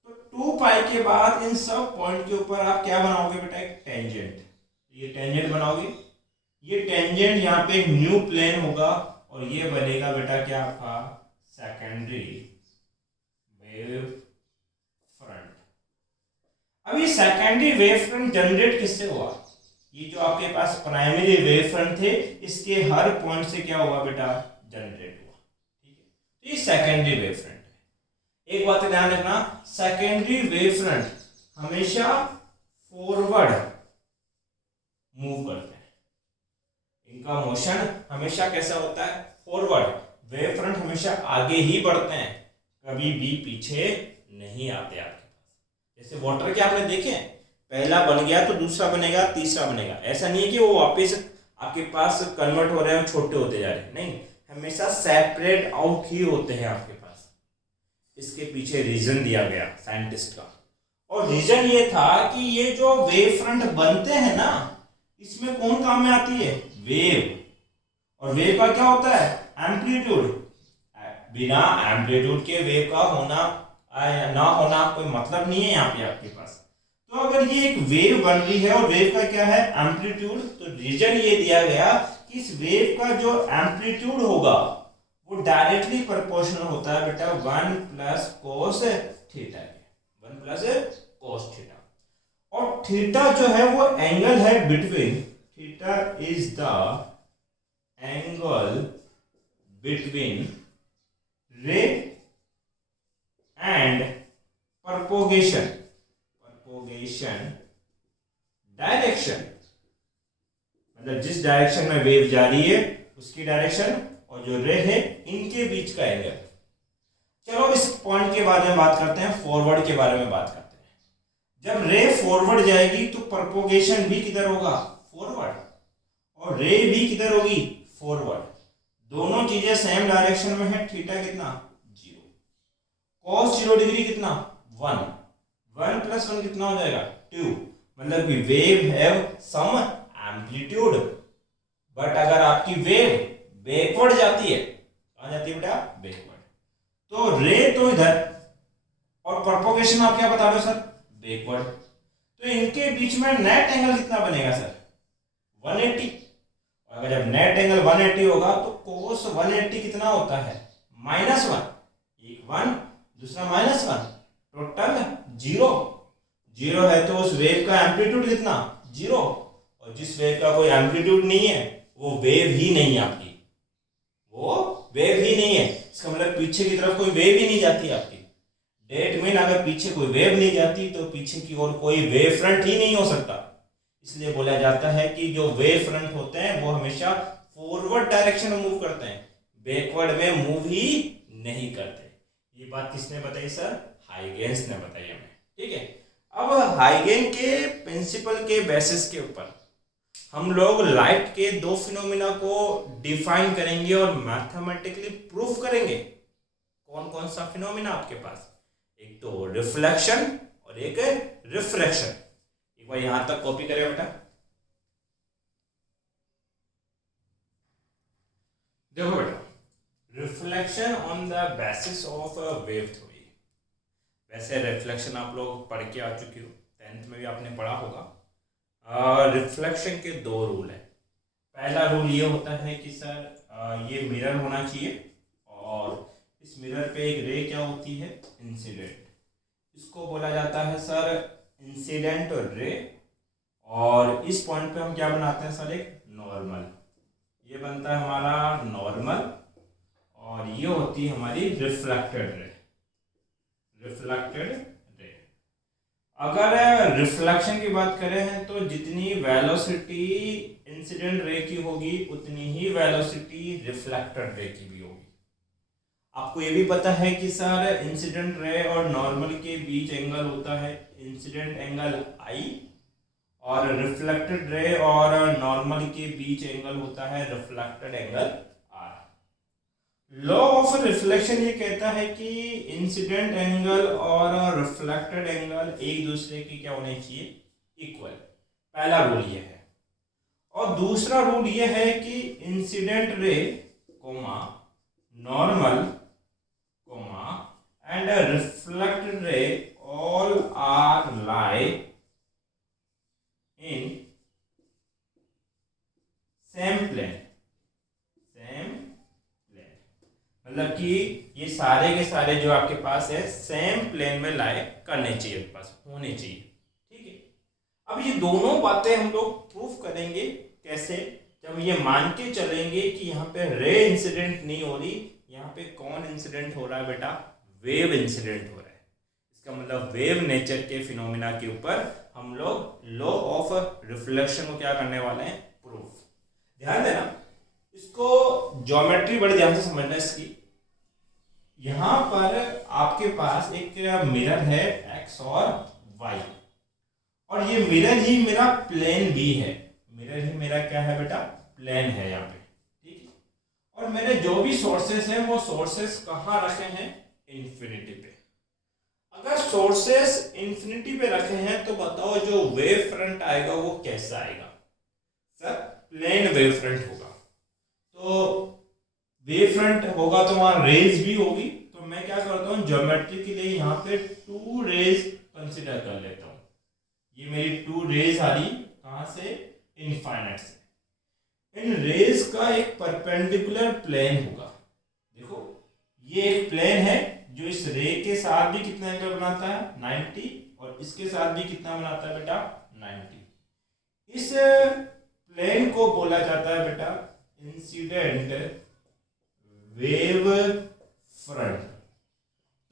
तो 2 पाई के बाद इन सब पॉइंट के ऊपर आप क्या बनाओगे बेटा, एक टेंजेंट। ये टेंजेंट बनाओगे, ये टेंजेंट यहाँ पे एक न्यू प्लेन होगा और ये बनेगा बेटा क्या आपका सेकेंडरी वेव फ्रंट। अब ये सेकेंडरी वेव फ्रंट जनरेट किससे हुआ, ये जो आपके पास प्राइमरी वेव फ्रंट थे इसके हर पॉइंट से क्या हुआ बेटा, जनरेट हुआ। ठीक है, तो ये सेकेंडरी वेव फ्रंट है। एक बात ध्यान रखना, सेकेंडरी वेव फ्रंट हमेशा फॉरवर्ड मूव करते हैं, इनका मोशन हमेशा कैसा होता है, फॉरवर्ड। वेव फ्रंट हमेशा आगे ही बढ़ते हैं, कभी भी पीछे नहीं आते आपके पास। जैसे वाटर के आपने देखे, पहला बन गया तो दूसरा बनेगा, तीसरा बनेगा, ऐसा नहीं है कि वो वापस आपके पास कन्वर्ट हो रहे हैं, छोटे होते जा रहे हैं, नहीं, हमेशा सेपरेट आउट ही होते हैं आपके पास। इसके पीछे रीजन दिया गया साइंटिस्ट का, और रीजन ये था कि ये जो वेव फ्रंट बनते हैं ना, इसमें कौन काम में आती है, वेव। और वेव का क्या होता है, एम्पलीट्यूड। बिना एम्पलीट्यूड के वेव का होना ना होना कोई मतलब नहीं है यहाँ पे आपके पास। तो अगर ये एक वेव बन रही है और वेव का क्या है, एम्पलीट्यूड, तो रीजन ये दिया गया कि इस वेव का जो एम्पलीट्यूड होगा वो डायरेक्टली प्रोपोर्शनल होता है बेटा 1 प्लस कोस थीटा के, 1 प्लस कोस थीटा। और थीटा जो है वो एंगल है between, theta is the angle between रे एंड propagation डायरेक्शन, मतलब जिस डायरेक्शन में वेव जा रही है उसकी डायरेक्शन और जो रे है इनके बीच का एंगल। चलो इस पॉइंट के बारे में बात करते हैं, फॉरवर्ड के बारे में बात करते हैं। जब रे फॉरवर्ड जाएगी तो प्रोपोगेशन भी किधर होगा, फॉरवर्ड, और रे भी किधर होगी, फॉरवर्ड। दोनों चीजें सेम डायरेक्शन में है। थीटा कितना, 0, cos 0 डिग्री कितना, 1, 1 प्लस 1 कितना हो जाएगा, 2। मतलब कि wave have some amplitude, but अगर आपकी वेव बैकवर्ड जाती है, कहां जाती है बेटा, बैकवर्ड, तो रे तो इधर और प्रोपोगेशन आप क्या बता रहे हो सर, बैकवर्ड। तो इनके बीच में नेट एंगल कितना बनेगा सर, 180। अगर जब नेट एंगल 180 होगा तो कोस 180 कितना होता है, -1, एक 1 दूसरा -1, टोटल 0। 0 है तो उस वेव का एम्पलीट्यूड कितना, 0। और जिस वेव का कोई एम्पलीट्यूड नहीं है वो वेव ही नहीं है आपकी, वो वेव ही नहीं है। इसका मतलब पीछे की तरफ कोई वेव ही नहीं जाती आपकी। डेट मीन अगर पीछे कोई वेव नहीं जाती तो पीछे की ओर कोई वेव फ्रंट ही नहीं हो सकता। इसलिए बोला जाता है कि जो वेव फ्रंट होते हैं वो हमेशा फॉरवर्ड डायरेक्शन में मूव करते हैं, बैकवर्ड में मूव ही नहीं करते। ये बात किसने बताई सर, हाइगेंस ने बताई हमें। ठीक है, अब हाइगेन के प्रिंसिपल के बेसिस के ऊपर हम लोग लाइट के दो फिनोमिना को डिफाइन करेंगे और मैथमेटिकली प्रूफ करेंगे। कौन कौन सा फिनोमिना आपके पास, एक तो रिफ्लेक्शन और एक रिफ्रैक्शन। एक बार यहां तक कॉपी करें बेटा, देखो बेटा, reflection on the basis of wave theory. वैसे रिफ्लेक्शन आप लोग पढ़ के आ चुके हो, 10th में भी आपने पढ़ा होगा। रिफ्लेक्शन के दो रूल है। पहला रूल ये होता है कि सर ये मिरर होना चाहिए और इस मिरर पे एक रे क्या होती है, इंसिडेंट। इसको बोला जाता है सर इंसिडेंट रे। और इस पॉइंट पे हम क्या बनाते हैं सर, एक नॉर्मल। ये बनता है हमारा नॉर्मल और ये होती है हमारी रिफ्लेक्टेड रे, रिफ्लेक्टेड रे। अगर रिफ्लेक्शन की बात करें हैं तो जितनी वेलोसिटी इंसिडेंट रे की होगी उतनी ही वेलोसिटी रिफ्लेक्टेड रे की भी होगी। आपको ये भी पता है कि सर इंसिडेंट रे और नॉर्मल के बीच एंगल होता है इंसिडेंट एंगल I और रिफ्लेक्टेड रे और नॉर्मल के बीच एंगल होता है reflected angle R। Law of reflection ये कहता है कि इंसिडेंट एंगल और रिफ्लेक्टेड एंगल एक दूसरे की क्या होने चाहिए, इक्वल। पहला रूल ये है। और दूसरा रूल ये है कि incident ray comma normal comma and reflected ray all are lie in same plane, मतलब कि ये सारे के सारे जो आपके पास है सेम प्लेन में लाई करने चाहिए, आपके पास होने चाहिए। ठीक है, अब ये दोनों बातें हम लोग प्रूफ करेंगे कैसे, जब ये मान के चलेंगे कि यहाँ पे रे इंसिडेंट नहीं हो रही, यहाँ पे कौन इंसिडेंट हो रहा है बेटा, वेव इंसिडेंट हो रहा है। इसका मतलब वेव नेचर के फिनोमिना के ऊपर हम लोग लॉ ऑफ रिफ्लेक्शन को क्या करने वाले हैं, प्रूफ। ध्यान देना, इसको ज्योमेट्री बड़े ध्यान से समझना इसकी। यहां पर आपके पास एक मिरर है एक्स और वाई, और ये मिरर ही मेरा प्लेन भी है, मिरर ही मेरा क्या है बेटा, प्लेन है यहाँ पे। ठीक है, और मेरे जो भी सोर्सेस हैं वो सोर्सेस कहाँ रखे हैं, इन्फिनिटी पे। अगर सोर्सेस इन्फिनिटी पे रखे हैं तो बताओ जो वेव फ्रंट आएगा वो कैसा आएगा सर, प्लेन वेव फ्रंट होगा। तो वेव फ्रंट होगा तो वहां रेज भी होगी, तो मैं क्या करता हूँ ज्योमेट्री के लिए यहाँ पे 2 रेज कंसिडर कर लेता हूँ। ये मेरी 2 रेज आ रही कहाँ से, इनफाइनाइट से। इन रेज का एक परपेंडिकुलर प्लेन होगा। देखो ये एक प्लेन है जो इस रे के साथ भी कितना एंगल बनाता है, 90, और इसके साथ भी कितना बनाता है बेटा, 90। इस प्लेन को बोला जाता है बेटा इंसिडेंट वेव फ्रंट।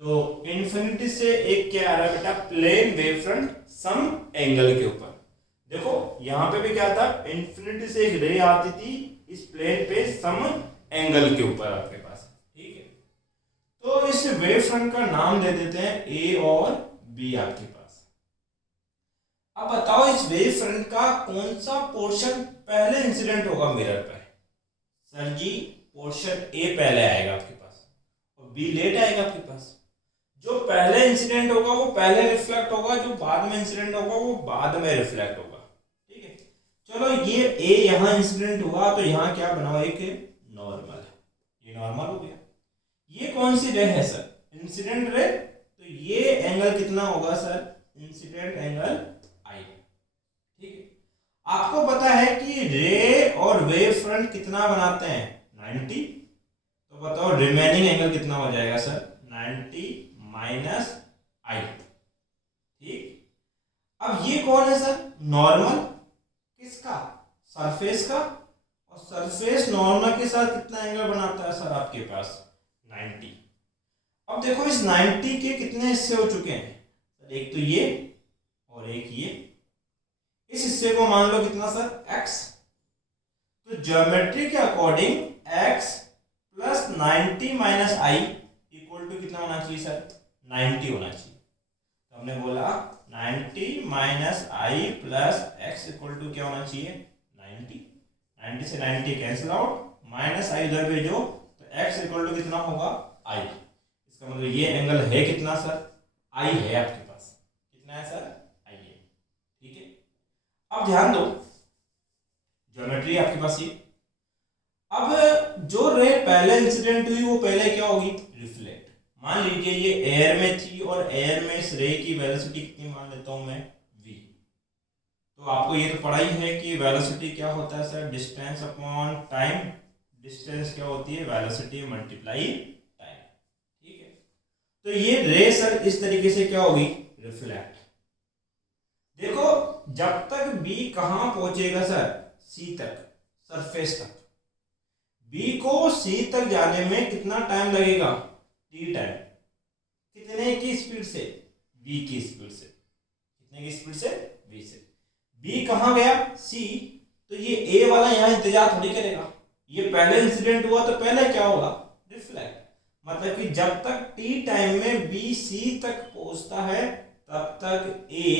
तो इन्फिनिटी से एक क्या आ रहा है बेटा, plane wave front some angle के ऊपर। देखो यहां पे भी क्या था, इन्फिनिटी से एक रे आती थी इस प्लेन पे सम एंगल के ऊपर आपके पास। ठीक है, तो इस वेव फ्रंट का नाम दे देते हैं ए और बी आपके पास। अब बताओ इस वेव फ्रंट का कौन सा पोर्शन पहले इंसिडेंट होगा मिरर पर। सर जी पोर्शन ए पहले आएगा आपके पास और बी लेट आएगा आपके पास। जो पहले इंसिडेंट होगा वो पहले रिफ्लेक्ट होगा, जो बाद में इंसिडेंट होगा वो बाद में रिफ्लेक्ट होगा। ठीक है, चलो ये ए यहाँ इंसिडेंट हुआ तो यहाँ क्या बनाओ, एक नॉर्मल, ये नॉर्मल हो गया। ये कौन सी रे है सर, इंसिडेंट रे, तो ये एंगल कितना होगा सर, इंसिडेंट एंगल आई। ठीक है, आपको पता है कि रे और वेव फ्रंट कितना बनाते हैं, 90, तो बताओ रिमेनिंग एंगल कितना हो जाएगा सर, 90 माइनस आई। ठीक, अब ये कौन है सर, नॉर्मल, किसका, सरफेस का, और सरफेस नॉर्मल के साथ कितना एंगल बनाता है सर आपके पास, 90। अब देखो इस 90 के कितने हिस्से हो चुके हैं सर, एक तो ये और एक ये, इस हिस्से को मान लो कितना सर, x। तो ज्योमेट्री के according x plus 90 minus I equal to कितना होना चाहिए सर, 90 होना चाहिए। तो हमने बोला 90 minus I plus x equal to क्या होना चाहिए, 90। 90 से 90 कैंसिल आउट, माइनस आई उधर भेजो तो x इक्वल टू कितना होगा, i। इसका मतलब ये एंगल है कितना सर, i है आपके पास, कितना है सर, i है। ठीक है, अब ध्यान दो ज्योमेट्री आपके पास ये। अब जो रे पहले इंसिडेंट हुई वो पहले क्या होगी, रिफ्लेक्ट। मान लीजिए ये एयर में थी और एयर में इस रे की वेलोसिटी कितनी मान लेता हूं मैं, v। तो आपको ये तो पढ़ा ही है कि वेलोसिटी क्या होता है sir, distance upon time. Distance क्या होती है, वेलोसिटी मल्टीप्लाई टाइम। ठीक है, तो ये रे सर इस तरीके से क्या होगी, रिफ्लेक्ट। देखो जब तक b कहां पहुंचेगा सर, c तक, सरफेस तक। b को c तक जाने में कितना टाइम लगेगा, t टाइम। कितने की स्पीड से, v की स्पीड से। कितने की स्पीड से, v से। b कहां गया, c, तो ये a वाला यहां इंतजार थोड़ी करेगा, ये पहले इंसिडेंट हुआ तो पहले क्या होगा, रिफ्लेक्ट। मतलब कि जब तक t टाइम में b c तक पहुंचता है तब तक a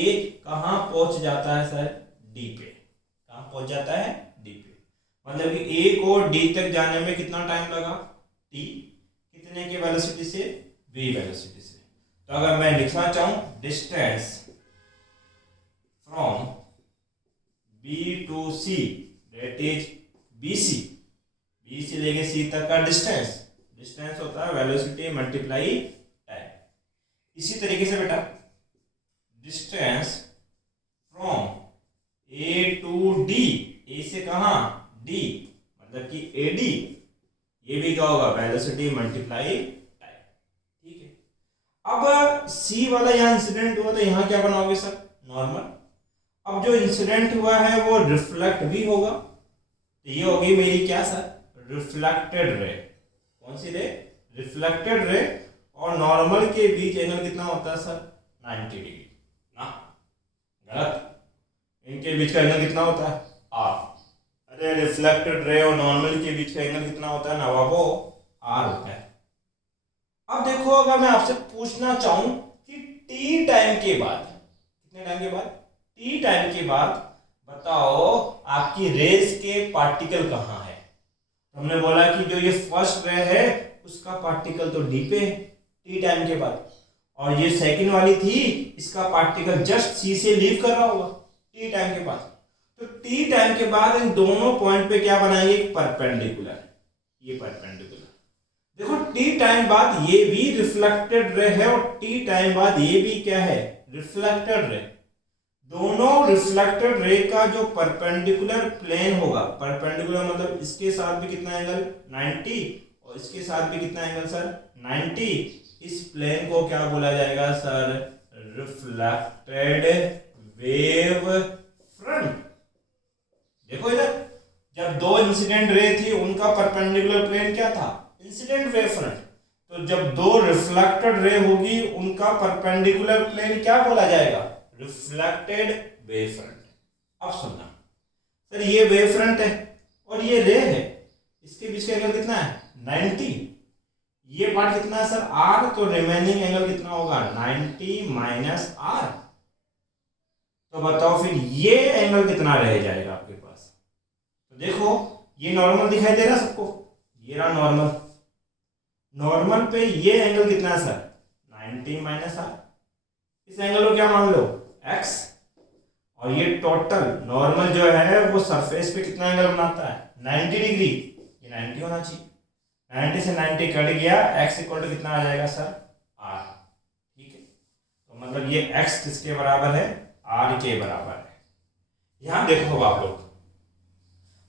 कहां पहुंच जाता है सर, d पे। कहां पहुंच जाता है, d पे। मतलब कि a को d तक जाने में कितना टाइम लगा, टी कितने के वेलोसिटी से, v वेलोसिटी से। तो अगर मैं लिखना चाहूं distance from b to c that is bc, B से लेके सी तक का डिस्टेंस, डिस्टेंस होता है वेलोसिटी मल्टीप्लाई टाइम। इसी तरीके से बेटा distance from A to D, A से कहा डी, मतलब कि ए डी, ये भी क्या होगा वेलोसिटी मल्टीप्लाई टाइम। ठीक है, अब सी वाला यहाँ इंसिडेंट हुआ तो यहाँ क्या बनाओगे सर, नॉर्मल। अब जो इंसिडेंट हुआ है वो रिफ्लेक्ट भी होगा, तो ये होगी मेरी क्या सर, रिफ्लेक्टेड रे। कौन सी रे, रिफ्लेक्टेड रे। और नॉर्मल के बीच एंगल कितना होता है सर, 90 डिग्री ना, गलत, इनके बीच का एंगल कितना होता है, आर। अरे रिफ्लेक्टेड रे और नॉर्मल के बीच का एंगल कितना होता है ना, वो आर होता है। अब देखो अगर मैं आपसे पूछना चाहूं कि टी टाइम के बाद, कितने टाइम के बाद, टी टाइम के बाद बताओ आपकी रेस के पार्टिकल कहाँ है। तो हमने बोला कि जो ये फर्स्ट रे है उसका पार्टिकल तो डी पे टी टाइम के बाद, और ये सेकंड वाली थी इसका पार्टिकल जस्ट सी से लीव कर रहा होगा टी टाइम के बाद। तो टी टाइम के बाद इन दोनों पॉइंट पे क्या बनाएंगे, एक परपेंडिकुलर, ये परपेंडिकुलर। देखो टी टाइम बाद ये भी रिफ्लेक्टेड रे है और टी टाइम बाद ये भी क्या है, रिफ्लेक्टेड रे। दोनों रिफ्लेक्टेड रे का जो परपेंडिकुलर प्लेन होगा, परपेंडिकुलर मतलब इसके साथ भी कितना एंगल 90 और इसके साथ भी कितना एंगल सर 90, इस प्लेन को क्या बोला जाएगा सर, रिफ्लेक्टेड वेव फ्रंट। देखो इधर जब दो इंसिडेंट रे थी उनका परपेंडिकुलर प्लेन क्या था, इंसिडेंट वेव फ्रंट। तो जब दो रिफ्लेक्टेड रे होगी उनका परपेंडिकुलर प्लेन क्या बोला जाएगा, रिफ्लेक्टेड वेव फ्रंट। अब सुनना सर, ये वेव फ्रंट है और ये रे है, इसके बीच का एंगल कितना है 90, ये पार्ट कितना है सर r, तो रिमेनिंग एंगल कितना होगा 90 माइनस r। तो बताओ फिर ये एंगल कितना रह जाएगा आपके पास। तो देखो ये नॉर्मल दिखाई दे रहा सबको, ये रहा नॉर्मल, नॉर्मल पे ये एंगल कितना है सर 90 माइनस r। इस एंगल को क्या मान लो x, और ये टोटल नॉर्मल जो है वो सरफेस पे कितना एंगल बनाता है 90 डिग्री, ये 90 होना चाहिए। 90 से 90 कट गया, x इक्वल टू कितना आ जाएगा सर r। ठीक है, तो मतलब ये x किसके बराबर है, r के बराबर है। यहां देखो आप लोग,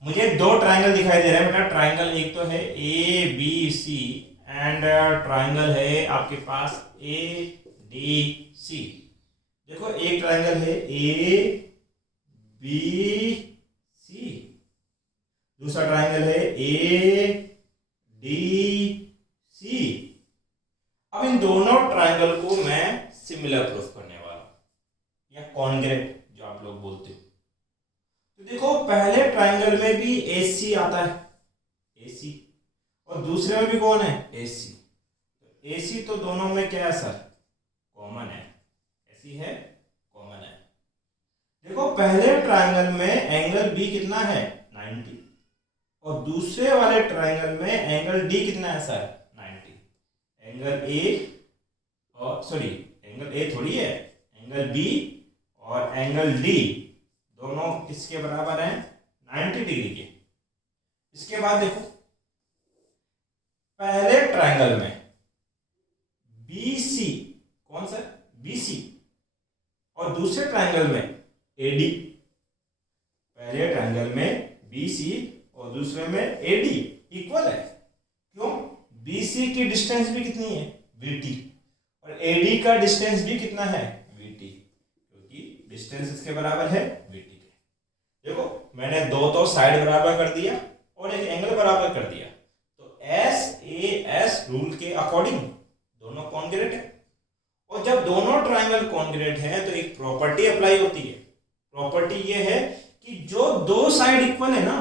मुझे दो ट्राइंगल दिखाई दे रहे हैं बेटा। ट्राइंगल एक तो है A B C and triangle है आपके पास ए डी सी। देखो एक ट्राइंगल है ए बी सी, दूसरा ट्राइंगल है ए डी सी। अब इन दोनों ट्राइंगल को मैं सिमिलर प्रूफ करने वाला हूं, या कॉन्ग्रेट जो आप लोग बोलते हो। तो देखो पहले ट्राइंगल में भी AC आता है, AC, और दूसरे में भी कौन है AC। तो AC तो दोनों में क्या है सर कॉमन है, AC है कॉमन है। देखो पहले ट्राइंगल में एंगल B कितना है 90, और दूसरे वाले ट्राइंगल में एंगल D कितना है सर 90। एंगल A और सॉरी एंगल A थोड़ी है, एंगल B और एंगल D दोनों किसके बराबर हैं 90 डिग्री के। इसके बाद देखो पहले ट्राइंगल में BC, कौन सा BC, और दूसरे ट्राइंगल में AD। पहले ट्राइंगल में BC और दूसरे में AD इक्वल है, क्यों, BC की डिस्टेंस भी कितनी है VT और AD का डिस्टेंस भी कितना है VT, क्योंकि डिस्टेंस इसके बराबर है VT के। देखो मैंने दो तो साइड बराबर कर दिया और एक एंगल बराबर कर दिया, तो SAS रूल के अकॉर्डिंग दोनों कॉन्ग्रुएंट है। और जब दोनों ट्राइंगल कॉन्ग्रुएंट है तो एक प्रॉपर्टी अप्लाई होती है। प्रॉपर्टी ये है कि जो दो साइड इक्वल है ना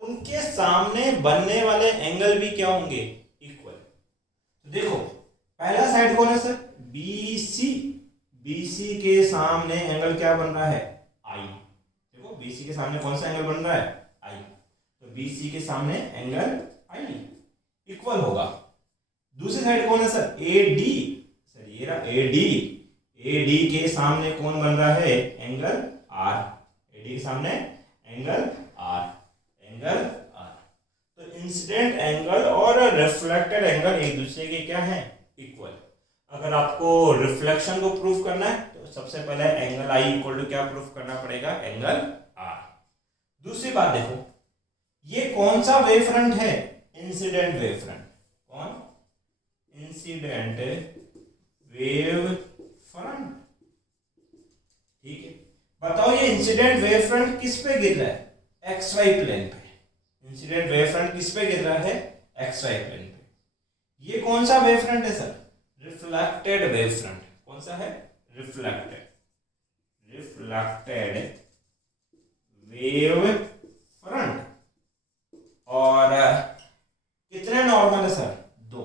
उनके सामने बनने वाले एंगल भी क्या होंगे इक्वल। तो देखो पहला साइड कौन है सर BC, BC के सामने एंगल क्या बन रहा है I। देखो BC के सामने कौन सा एंगल बन रहा है I, तो BC के सामने एंगल I। इक्वल होगा। दूसरी साइड कौन है सर, ए डी, सर ये रहा ए डी, ए डी के सामने कौन बन रहा है, एंगल आर, ए डी के सामने एंगल आर, एंगल आर। तो इंसिडेंट एंगल और रिफ्लेक्टेड एंगल एक दूसरे के क्या है, इक्वल। अगर आपको रिफ्लेक्शन को प्रूफ करना है तो सबसे पहले एंगल आई इक्वल टू क्या प्रूफ करना पड़ेगा, एंगल आर। दूसरी बात देखो, ये कौन सा वेव फ्रंट है, इंसिडेंट वेव फ्रंट, कौन, इंसिडेंट वेव फ्रंट, ठीक है। बताओ ये इंसिडेंट वेव फ्रंट किस पे गिर रहा है, एक्स वाई प्लेन पे। इंसिडेंट वेव फ्रंट किस पे गिर रहा है, एक्स वाई प्लेन पे। ये कौन सा वेव फ्रंट है सर, रिफ्लेक्टेड वेव फ्रंट। कौन सा है, रिफ्लेक्टेड, रिफ्लेक्टेड वेव फ्रंट। और कितने नॉर्मल है सर, दो,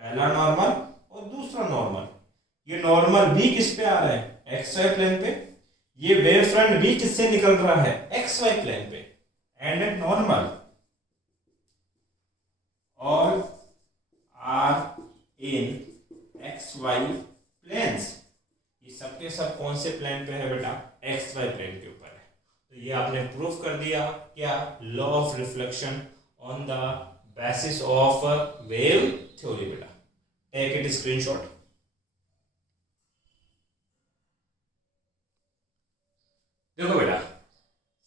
पहला नॉर्मल और दूसरा नॉर्मल। ये नॉर्मल भी किस पे आ रहा है, एक्स वाई प्लेन पे। ये वेव फ्रंट भी किससे निकल रहा है, एक्स वाई प्लेन पे। एंड नॉर्मल और are in X Y planes. ये सबके सब कौन से प्लेन पे है बेटा, एक्स वाई प्लेन के ऊपर है। तो ये आपने प्रूफ कर दिया क्या, law of reflection on the basis of wave theory बेटा। Take it screenshot. देखो बेटा,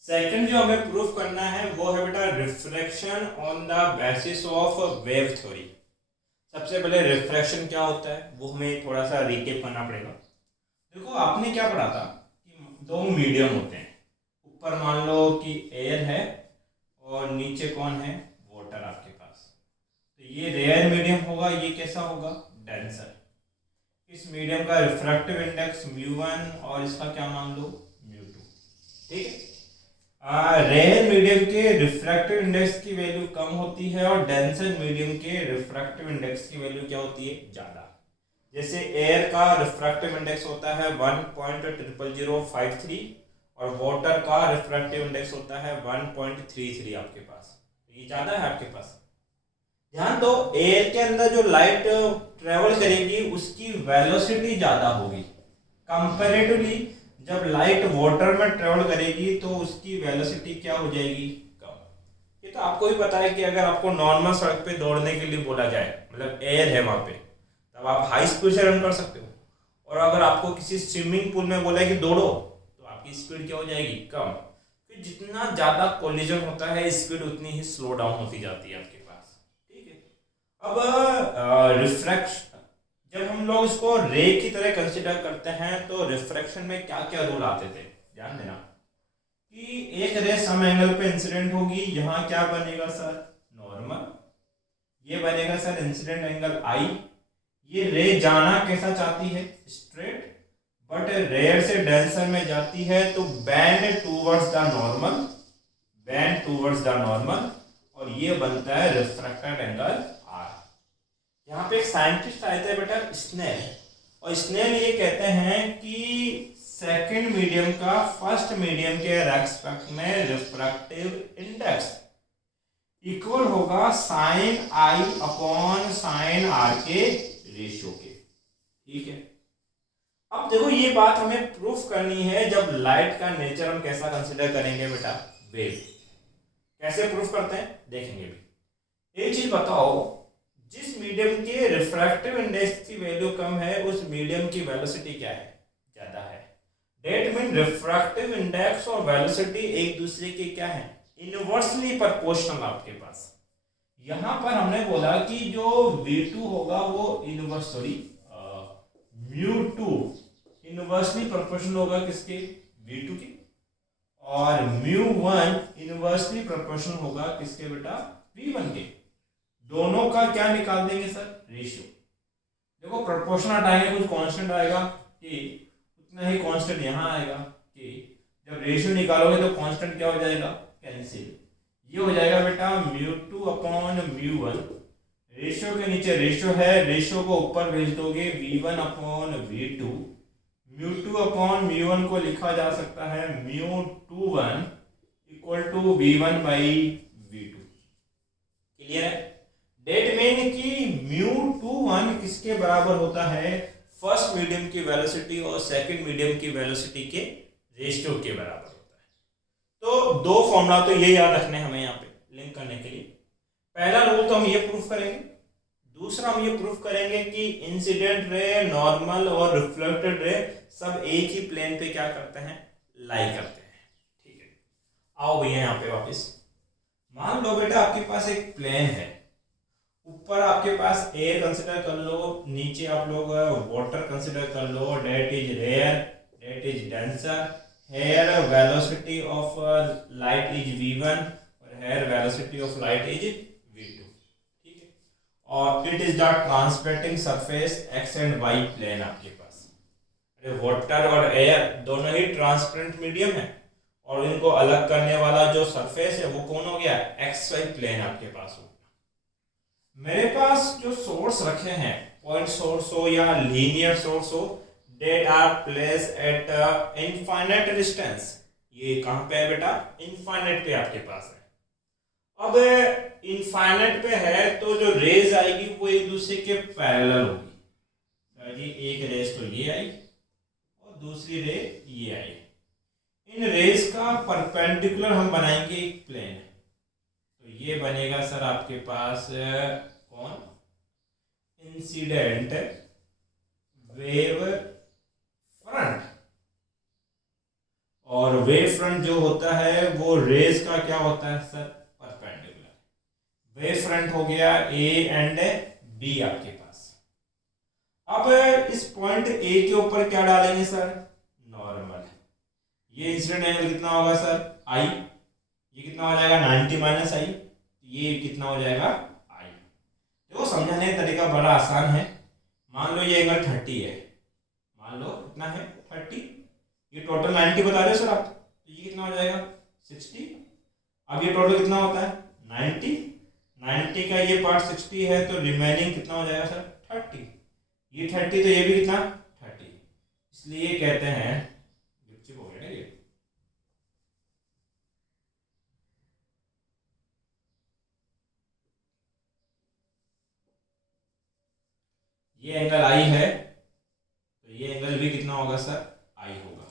सेकंड जो हमें प्रूफ करना है वो है बेटा reflection on the basis of wave theory. सबसे पहले रिफ्रैक्शन क्या होता है वो हमें थोड़ा सा रिकेप करना पड़ेगा। देखो आपने क्या पढ़ा था कि दो मीडियम होते हैं, ऊपर मान लो कि एयर है और नीचे कौन है, वाटर आपके पास। तो ये रेयर मीडियम होगा, ये कैसा होगा, डेंसर। इस मीडियम का रिफ्रैक्टिव इंडेक्स μ1 और इसका क्या मान लो, μ2, ठीक है। रेयर मीडियम के रिफ्रैक्टिव इंडेक्स की वैल्यू कम होती है और डेंसर मीडियम के रिफ्रैक्टिव इंडेक्स की वैल्यू क्या होती है, ज्यादा। जैसे एयर का रिफ्रैक्टिव इंडेक्स होता है 1.00053 और वाटर का रिफ्रैक्टिव इंडेक्स होता है 1.33 आपके पास। ये ज्यादा है आपके पास। ध्यान दो, एयर के अंदर जो लाइट ट्रेवल करेगी उसकी वेलोसिटी ज्यादा होगी कंपैरेटिवली। जब लाइट वाटर में ट्रेवल करेगी तो उसकी वेलोसिटी क्या हो जाएगी, कम। ये तो आपको भी पता है कि अगर आपको नॉर्मल सड़क पे दौड़ने के लिए बोला जाए, मतलब एयर है वहां पे, तब आप हाई स्पीड से रन कर सकते हो। और अगर आपको किसी स्विमिंग पूल में बोला है कि दौड़ो तो आपकी स्पीड क्या हो जाएगी, कम। तो जितना ज्यादा कोलिजन होता है स्पीड उतनी ही स्लो डाउन होती जाती है आपके पास, ठीक है। अब रिफ्रैक्शन, जब हम लोग इसको रे की तरह कंसिडर करते हैं तो रिफ्रैक्शन में क्या क्या रूल आते थे, ध्यान देना कि एक रे सम एंगल पे इंसिडेंट होगी, यहाँ क्या बनेगा सर, नॉर्मल। ये बनेगा सर इंसिडेंट एंगल आई। ये रे जाना कैसा चाहती है, स्ट्रेट, बट रेयर से डेंसर में जाती है तो band towards the normal, band towards the normal, और ये बनता है रिफ्रैक्टेड एंगल आर। यहाँ पे एक साइंटिस्ट आए थे बेटा, स्नेल, और स्नेल ये कहते हैं कि सेकंड मीडियम का फर्स्ट मीडियम के रेस्पेक्ट में रिफ्रैक्टिव इंडेक्स इक्वल होगा साइन आई अपॉन साइन आर के रेशियो के, ठीक है। अब देखो ये बात हमें प्रूफ करनी है, जब लाइट का नेचर हम कैसा कंसिडर करेंगे बेटा, वेव। कैसे प्रूफ करते हैं देखेंगे भी। एक चीज बताओ, जिस मीडियम के रिफ्रैक्टिव इंडेक्स की वैल्यू कम है उस मीडियम की वेलोसिटी क्या है, ज्यादा है। डेट मीन रिफ्रैक्टिव इंडेक्स और वेलोसिटी एक दूसरे के क्या है, इनवर्सली प्रोपोर्शनल आपके पास। यहां पर हमने बोला कि जो v2 होगा वो इनवर्स, सॉरी μ2 इनवर्सली प्रोपोर्शनल होगा किसके, v2 के, और μ1 इनवर्सली प्रोपोर्शनल होगा किसके बेटा, v1 के। दोनों का क्या निकाल देंगे सर, रेशियो। देखो प्रोपोर्शनल हटाएंगे कुछ कांस्टेंट आएगा कि उतना ही कांस्टेंट यहाँ आएगा कि जब रेशियो निकालोगे तो कांस्टेंट क्या हो जाएगा, कैंसिल। ये हो जाएगा बेटा μ2 अपॉन μ1, रेशियो के नीचे रेशियो है, रेशियो को ऊपर भेज दोगे v1 अपॉन v2। μ2 अपॉन μ1 को लिखा जा सकता है μ21 equal to v1 by v2। Clear है। डेट μ21 किसके बराबर होता है, फर्स्ट मीडियम की वेलोसिटी और सेकंड मीडियम की वेलोसिटी के रेशियो के बराबर होता है। तो दो फॉर्मूला तो ये याद रखने हमें यहाँ पे लिंक करने के लिए। पहला रूल तो हम ये प्रूफ करेंगे, दूसरा हम ये प्रूफ करेंगे कि इंसिडेंट रे, नॉर्मल और रिफ्लेक्टेड रे सब एक ही प्लेन पे क्या करते हैं, लाई करते हैं। ठीक है, आओ भैया यहाँ पे वापस। मान लो बेटा आपके पास एक प्लेन है, ऊपर आपके पास एयर कंसिडर कर लो, नीचे आप लोग वाटर कंसिडर कर लो, that is rare, that is denser, here velocity of light is v1 और here velocity of light is v2। ठीक है, और it is the transparent surface x and y plane आपके पास। अरे वाटर और एयर दोनों ही ट्रांसपेरेंट मीडियम है और इनको अलग करने वाला जो सरफेस है वो कौन हो गया, xy प्लेन आपके पास हो। मेरे पास जो सोर्स रखे हैं, पॉइंट सोर्स हो या लीनियर सोर्स हो, that are place at infinite distance. ये कहां पे है बेटा, इनफाइनाइट पे आपके पास है। अब इनफाइनाइट पे है तो जो रेज आएगी वो एक दूसरे के पैरेलल होगी। जी एक रेज तो ये आई और दूसरी रे ये आई। इन रेज का परपेंडिकुलर हम बनाएंगे एक प्लेन, तो ये बनेगा सर आपके पास कौन, इंसिडेंट वेव फ्रंट। और वेव फ्रंट जो होता है वो रेज का क्या होता है सर, परपेंडिकुलर। वेव फ्रंट हो गया ए एंड बी आपके पास। अब इस पॉइंट ए के ऊपर क्या डालेंगे सर, नॉर्मल। ये इंसिडेंट एंगल कितना होगा सर, आई। ये कितना हो जाएगा 90 माइनस आई, ये कितना हो जाएगा आई। देखो समझाने का तरीका बड़ा आसान है। मान लो ये एंगल 30 है, मान लो कितना है 30, ये टोटल 90 बता रहे हो सर आप, तो ये कितना हो जाएगा 60। अब ये टोटल कितना होता है 90 का ये पार्ट 60 है तो रिमेनिंग कितना हो जाएगा सर 30। ये 30 तो ये भी कितना 30, इसलिए कहते हैं हो गया ना ये एंगल आई है तो ये एंगल भी कितना होगा सर आई होगा।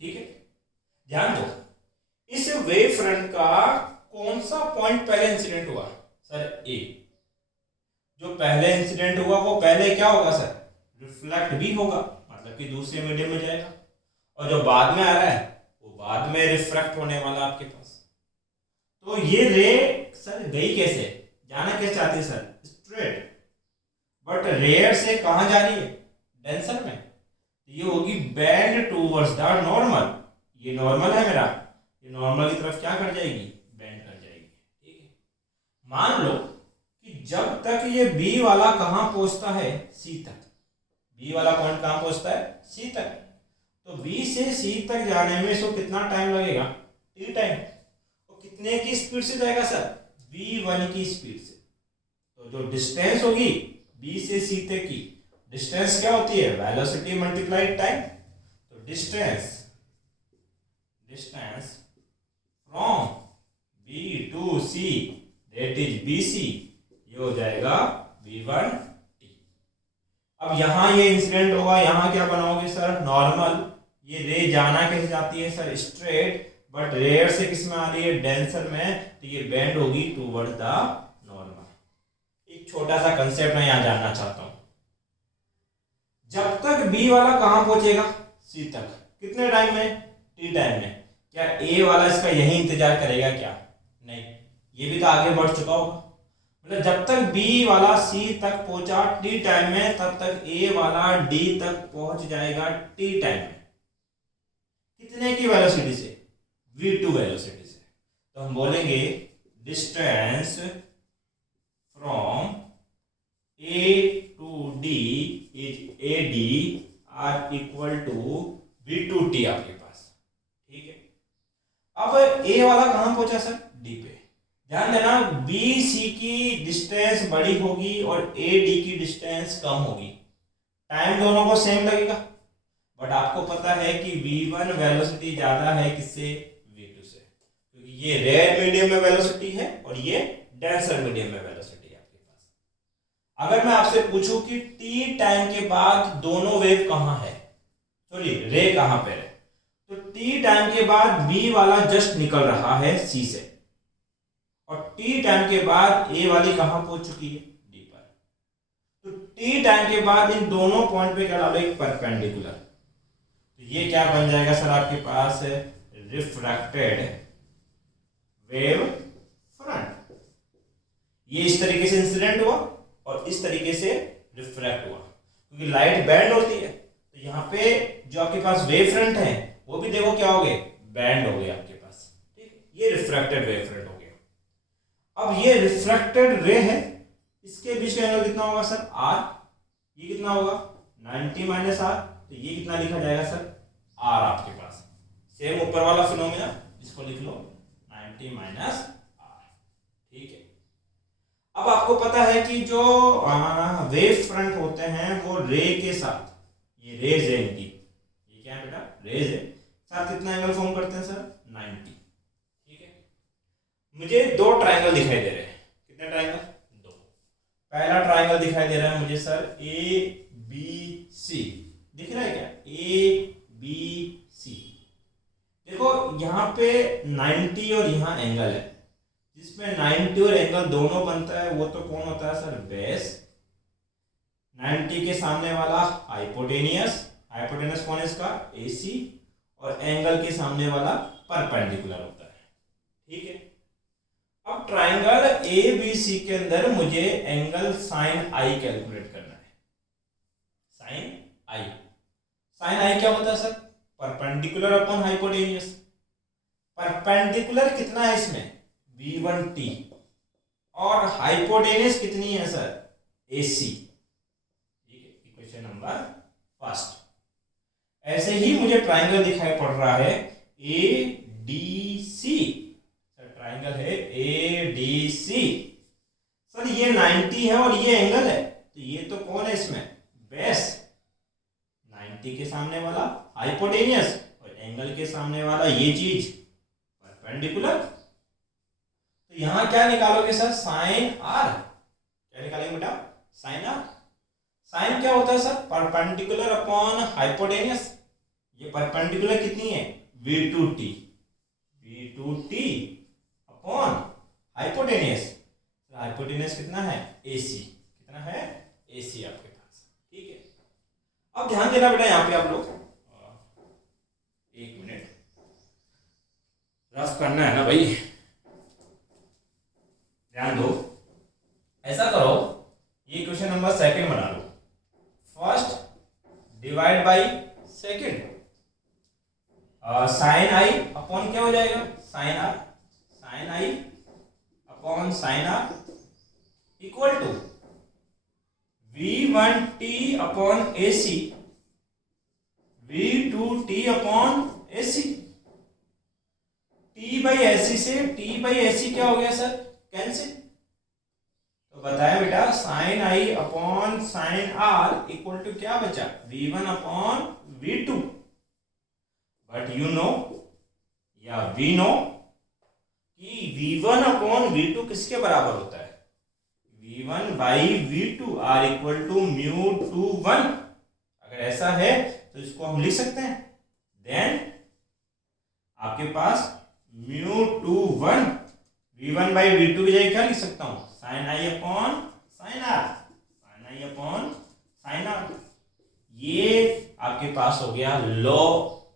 ठीक है, ध्यान दो इस वेव फ्रंट का कौन सा पॉइंट पहले इंसिडेंट हुआ सर, ए। जो पहले इंसिडेंट हुआ वो पहले क्या होगा सर, रिफ्लेक्ट भी होगा, मतलब कि दूसरे मीडियम में जाएगा, और जो बाद में आ रहा है वो बाद में रिफ्रैक्ट होने वाला आपके पास। तो ये रे सर गई कैसे, जाना कैसे चाहती है सर, स्ट्रेट, बट रेयर से कहां जा रही है, डेंसर में। ये होगी बेंड टूवर्ड्स द नॉर्मल। ये नॉर्मल है मेरा, ये नॉर्मल की तरफ क्या कर जाएगी, बेंड कर जाएगी। ठीक है, मान लो कि जब तक ये बी वाला कहां पहुंचता है, सी तक। बी वाला पॉइंट कहां पहुंचता है, सी तक। तो बी से सी तक जाने में इसको कितना टाइम लगेगा, टी टाइम। और कितने की स्पीड से जाएगा सर, v1 की स्पीड से। तो जो डिस्टेंस होगी बी से सी तक की डिस्टेंस क्या होती है, वेलोसिटी मल्टीप्लाइड टाइम। तो distance from B to C that is BC, ये हो जाएगा v1t। अब यहां ये इंसिडेंट होगा, यहां क्या बनाओगे सर, नॉर्मल। ये रे जाना कैसे जाती है सर, स्ट्रेट, बट रेयर से किस में आ रही है, डेंसर में, तो ये बेंड होगी टूवर्ड द नॉर्मल। एक छोटा सा कंसेप्ट मैं यहां जानना चाहता हूं, जब तक बी वाला कहां पहुंचेगा, सी तक, कितने टाइम में, टी टाइम में। क्या ए वाला इसका यही इंतजार करेगा क्या, नहीं, ये भी तो आगे बढ़ चुका होगा। मतलब जब तक बी वाला सी तक पहुंचा टी टाइम में, तब तक ए वाला डी तक पहुंच जाएगा टी टाइम में। कितने की वेलोसिटी से, v2 वेलोसिटी से। तो हम बोलेंगे distance from a to d is AD are equal to v2t आपके पास। ठीक है, अब a वाला कहां पहुंचा सर, d पे। ध्यान देना BC की डिस्टेंस बड़ी होगी और AD की डिस्टेंस कम होगी, टाइम दोनों को सेम लगेगा, बट आपको पता है कि v1 वेलोसिटी ज्यादा है किससे, v2 से, क्योंकि ये रेयर मीडियम में वेलोसिटी है और ये डेंसर मीडियम में वेलोसिटी है आपके पास। अगर मैं आपसे पूछूं कि टी टाइम के बाद दोनों वेव कहां है, सॉरी रे कहां पे है, तो टी टाइम के बाद बी वाला जस्ट निकल रहा है सी से, और टी टाइम के बाद ए वाली कहां पहुंच चुकी है, डी पर। तो टी टाइम के बाद इन दोनों पॉइंट पे क्या डालो, एक परपेंडिकुलर। तो ये क्या बन जाएगा सर आपके पास, रिफ्रैक्टेड वेव फ्रंट। ये इस तरीके से इंसिडेंट हुआ और इस तरीके से रिफ्रैक्ट हुआ, क्योंकि लाइट बैंड होती है। तो यहाँ पे जो आपके पास वेव फ्रंट है वो भी देखो क्या हो गए, बैंड हो गए आपके पास, ठीक। ये रिफ्रैक्टेड वेव फ्रंट हो गया। अब ये रिफ्रैक्टेड रे है, इसके बीच का एंगल कितना होगा सर, आर। ये कितना होगा 90 माइनस आर, तो ये कितना लिखा जाएगा सर, आर आपके पास। सेम ऊपर वाला फिनोमेना, इसको लिख लो 90 माइनस आर, ठीक है। अब आपको पता है कि जो वेव फ्रंट होते हैं वो रे के साथ, ये रेज है इनकी, ये क्या है बेटा, रेज है, साथ कितना एंगल फॉर्म करते हैं सर, 90, ठीक है। मुझे दो ट्रायंगल दिखाई दे रहे हैं, कितने ट्रायंगल, दो। पहला ट्रायंगल दिखाई दे रहा है मुझे सर ए बी सी, दिख रहा है क्या, ए बी सी। देखो यहाँ पे 90 और यहाँ एंगल है, जिसमें 90 और एंगल दोनों बनता है वो तो कौन होता है सर, बेस। 90 के सामने वाला हाइपोटेनियस, हाइपोटेनियस कौन है इसका, AC, और एंगल के सामने वाला परपेंडिकुलर होता है, ठीक है। अब ट्राइंगल ABC के अंदर मुझे एंगल साइन आई कैलकुलेट करना है, साइन आई। साइन आई क्या होता है sir, perpendicular upon hypotenuse. Perpendicular कितना है इसमें, V1T, और हाइपोटेनियस कितनी है सर, AC, ठीक है। Equation number first. ऐसे ही मुझे ट्राइंगल दिखाई पड़ रहा है ADC, सर ट्राइंगल है ADC। सर ये 90 है और ये एंगल है, तो ये तो कौन है इसमें, बेस। 90 के सामने वाला हाइपोटेनियस और एंगल के सामने वाला ये चीज परपेंडिकुलर। तो यहां क्या निकालोगे सर, साइन आर। क्या निकालेंगे बेटा, साइन आर। साइन क्या होता है सर, परपेंडिकुलर अपॉन हाइपोटेनियस। ये परपेंडिकुलर कितनी है, V2T, V2T upon hypotenuse. Hypotenuse कितना है, AC, कितना है, AC आपके पास, ठीक है। अब ध्यान देना बेटा यहाँ पे आप लोग, एक मिनट रफ करना है ना भाई, ध्यान दो। ऐसा करो, ये क्वेश्चन नंबर सेकंड बना लो, first divide by second, sine I upon क्या हो जाएगा, sine are, sine I upon sine r equal to V1T upon AC, V2T upon AC। T by AC से T बाई AC क्या हो गया sir, cancel. तो बताया बेटा sine I upon sine r equal to क्या बचा, V1 upon V2। But you know या वी नो कि V1 अपॉन V2 किसके बराबर होता है, V1 by V2 are equal to mu 2 1। अगर ऐसा है तो इसको हम लिख सकते हैं, देन आपके पास म्यू 2 1 V1 बाई V2 की जगह क्या लिख सकता हूं, sine I upon sine are, sine I upon sine R. ये आपके पास हो गया law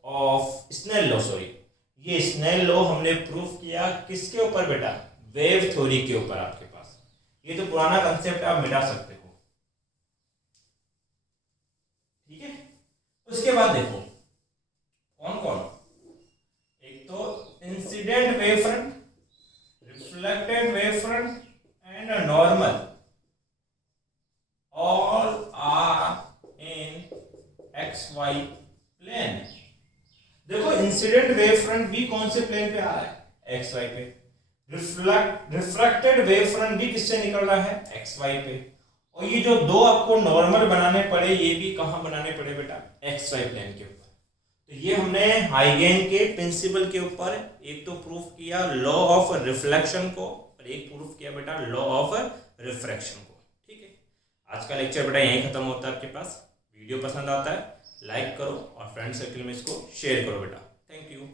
of Snell law, sorry ये स्नेल लॉ हमने प्रूफ किया किसके ऊपर बेटा, वेव थ्योरी के ऊपर। आपके पास ये तो पुराना कंसेप्ट आप मिटा सकते हो, ठीक है। उसके बाद देखो कौन कौन, एक तो incident wave front, reflected wave front and normal, all are in XY plane. देखो इंसिडेंट वेव फ्रंट भी कौन से प्लेन पे आ रहा है, XY पे। रिफ्रैक्टेड वेव फ्रंट भी किससे निकल रहा है, XY पे। और ये जो दो आपको नॉर्मल बनाने पड़े, ये भी कहां बनाने पड़े बेटा, XY प्लेन के ऊपर। तो ये हमने हाइगेन के प्रिंसिपल के ऊपर एक तो प्रूफ किया लॉ ऑफ रिफ्लेक्शन को, और एक प्रूफ किया बेटा लॉ ऑफ रिफ्रैक्शन को, ठीक है। आज का लेक्चर बेटा यहीं ख़त्म होता है आपके पास। वीडियो पसंद आता है लाइक करो और फ्रेंड सर्कल में इसको शेयर करो बेटा। Thank you.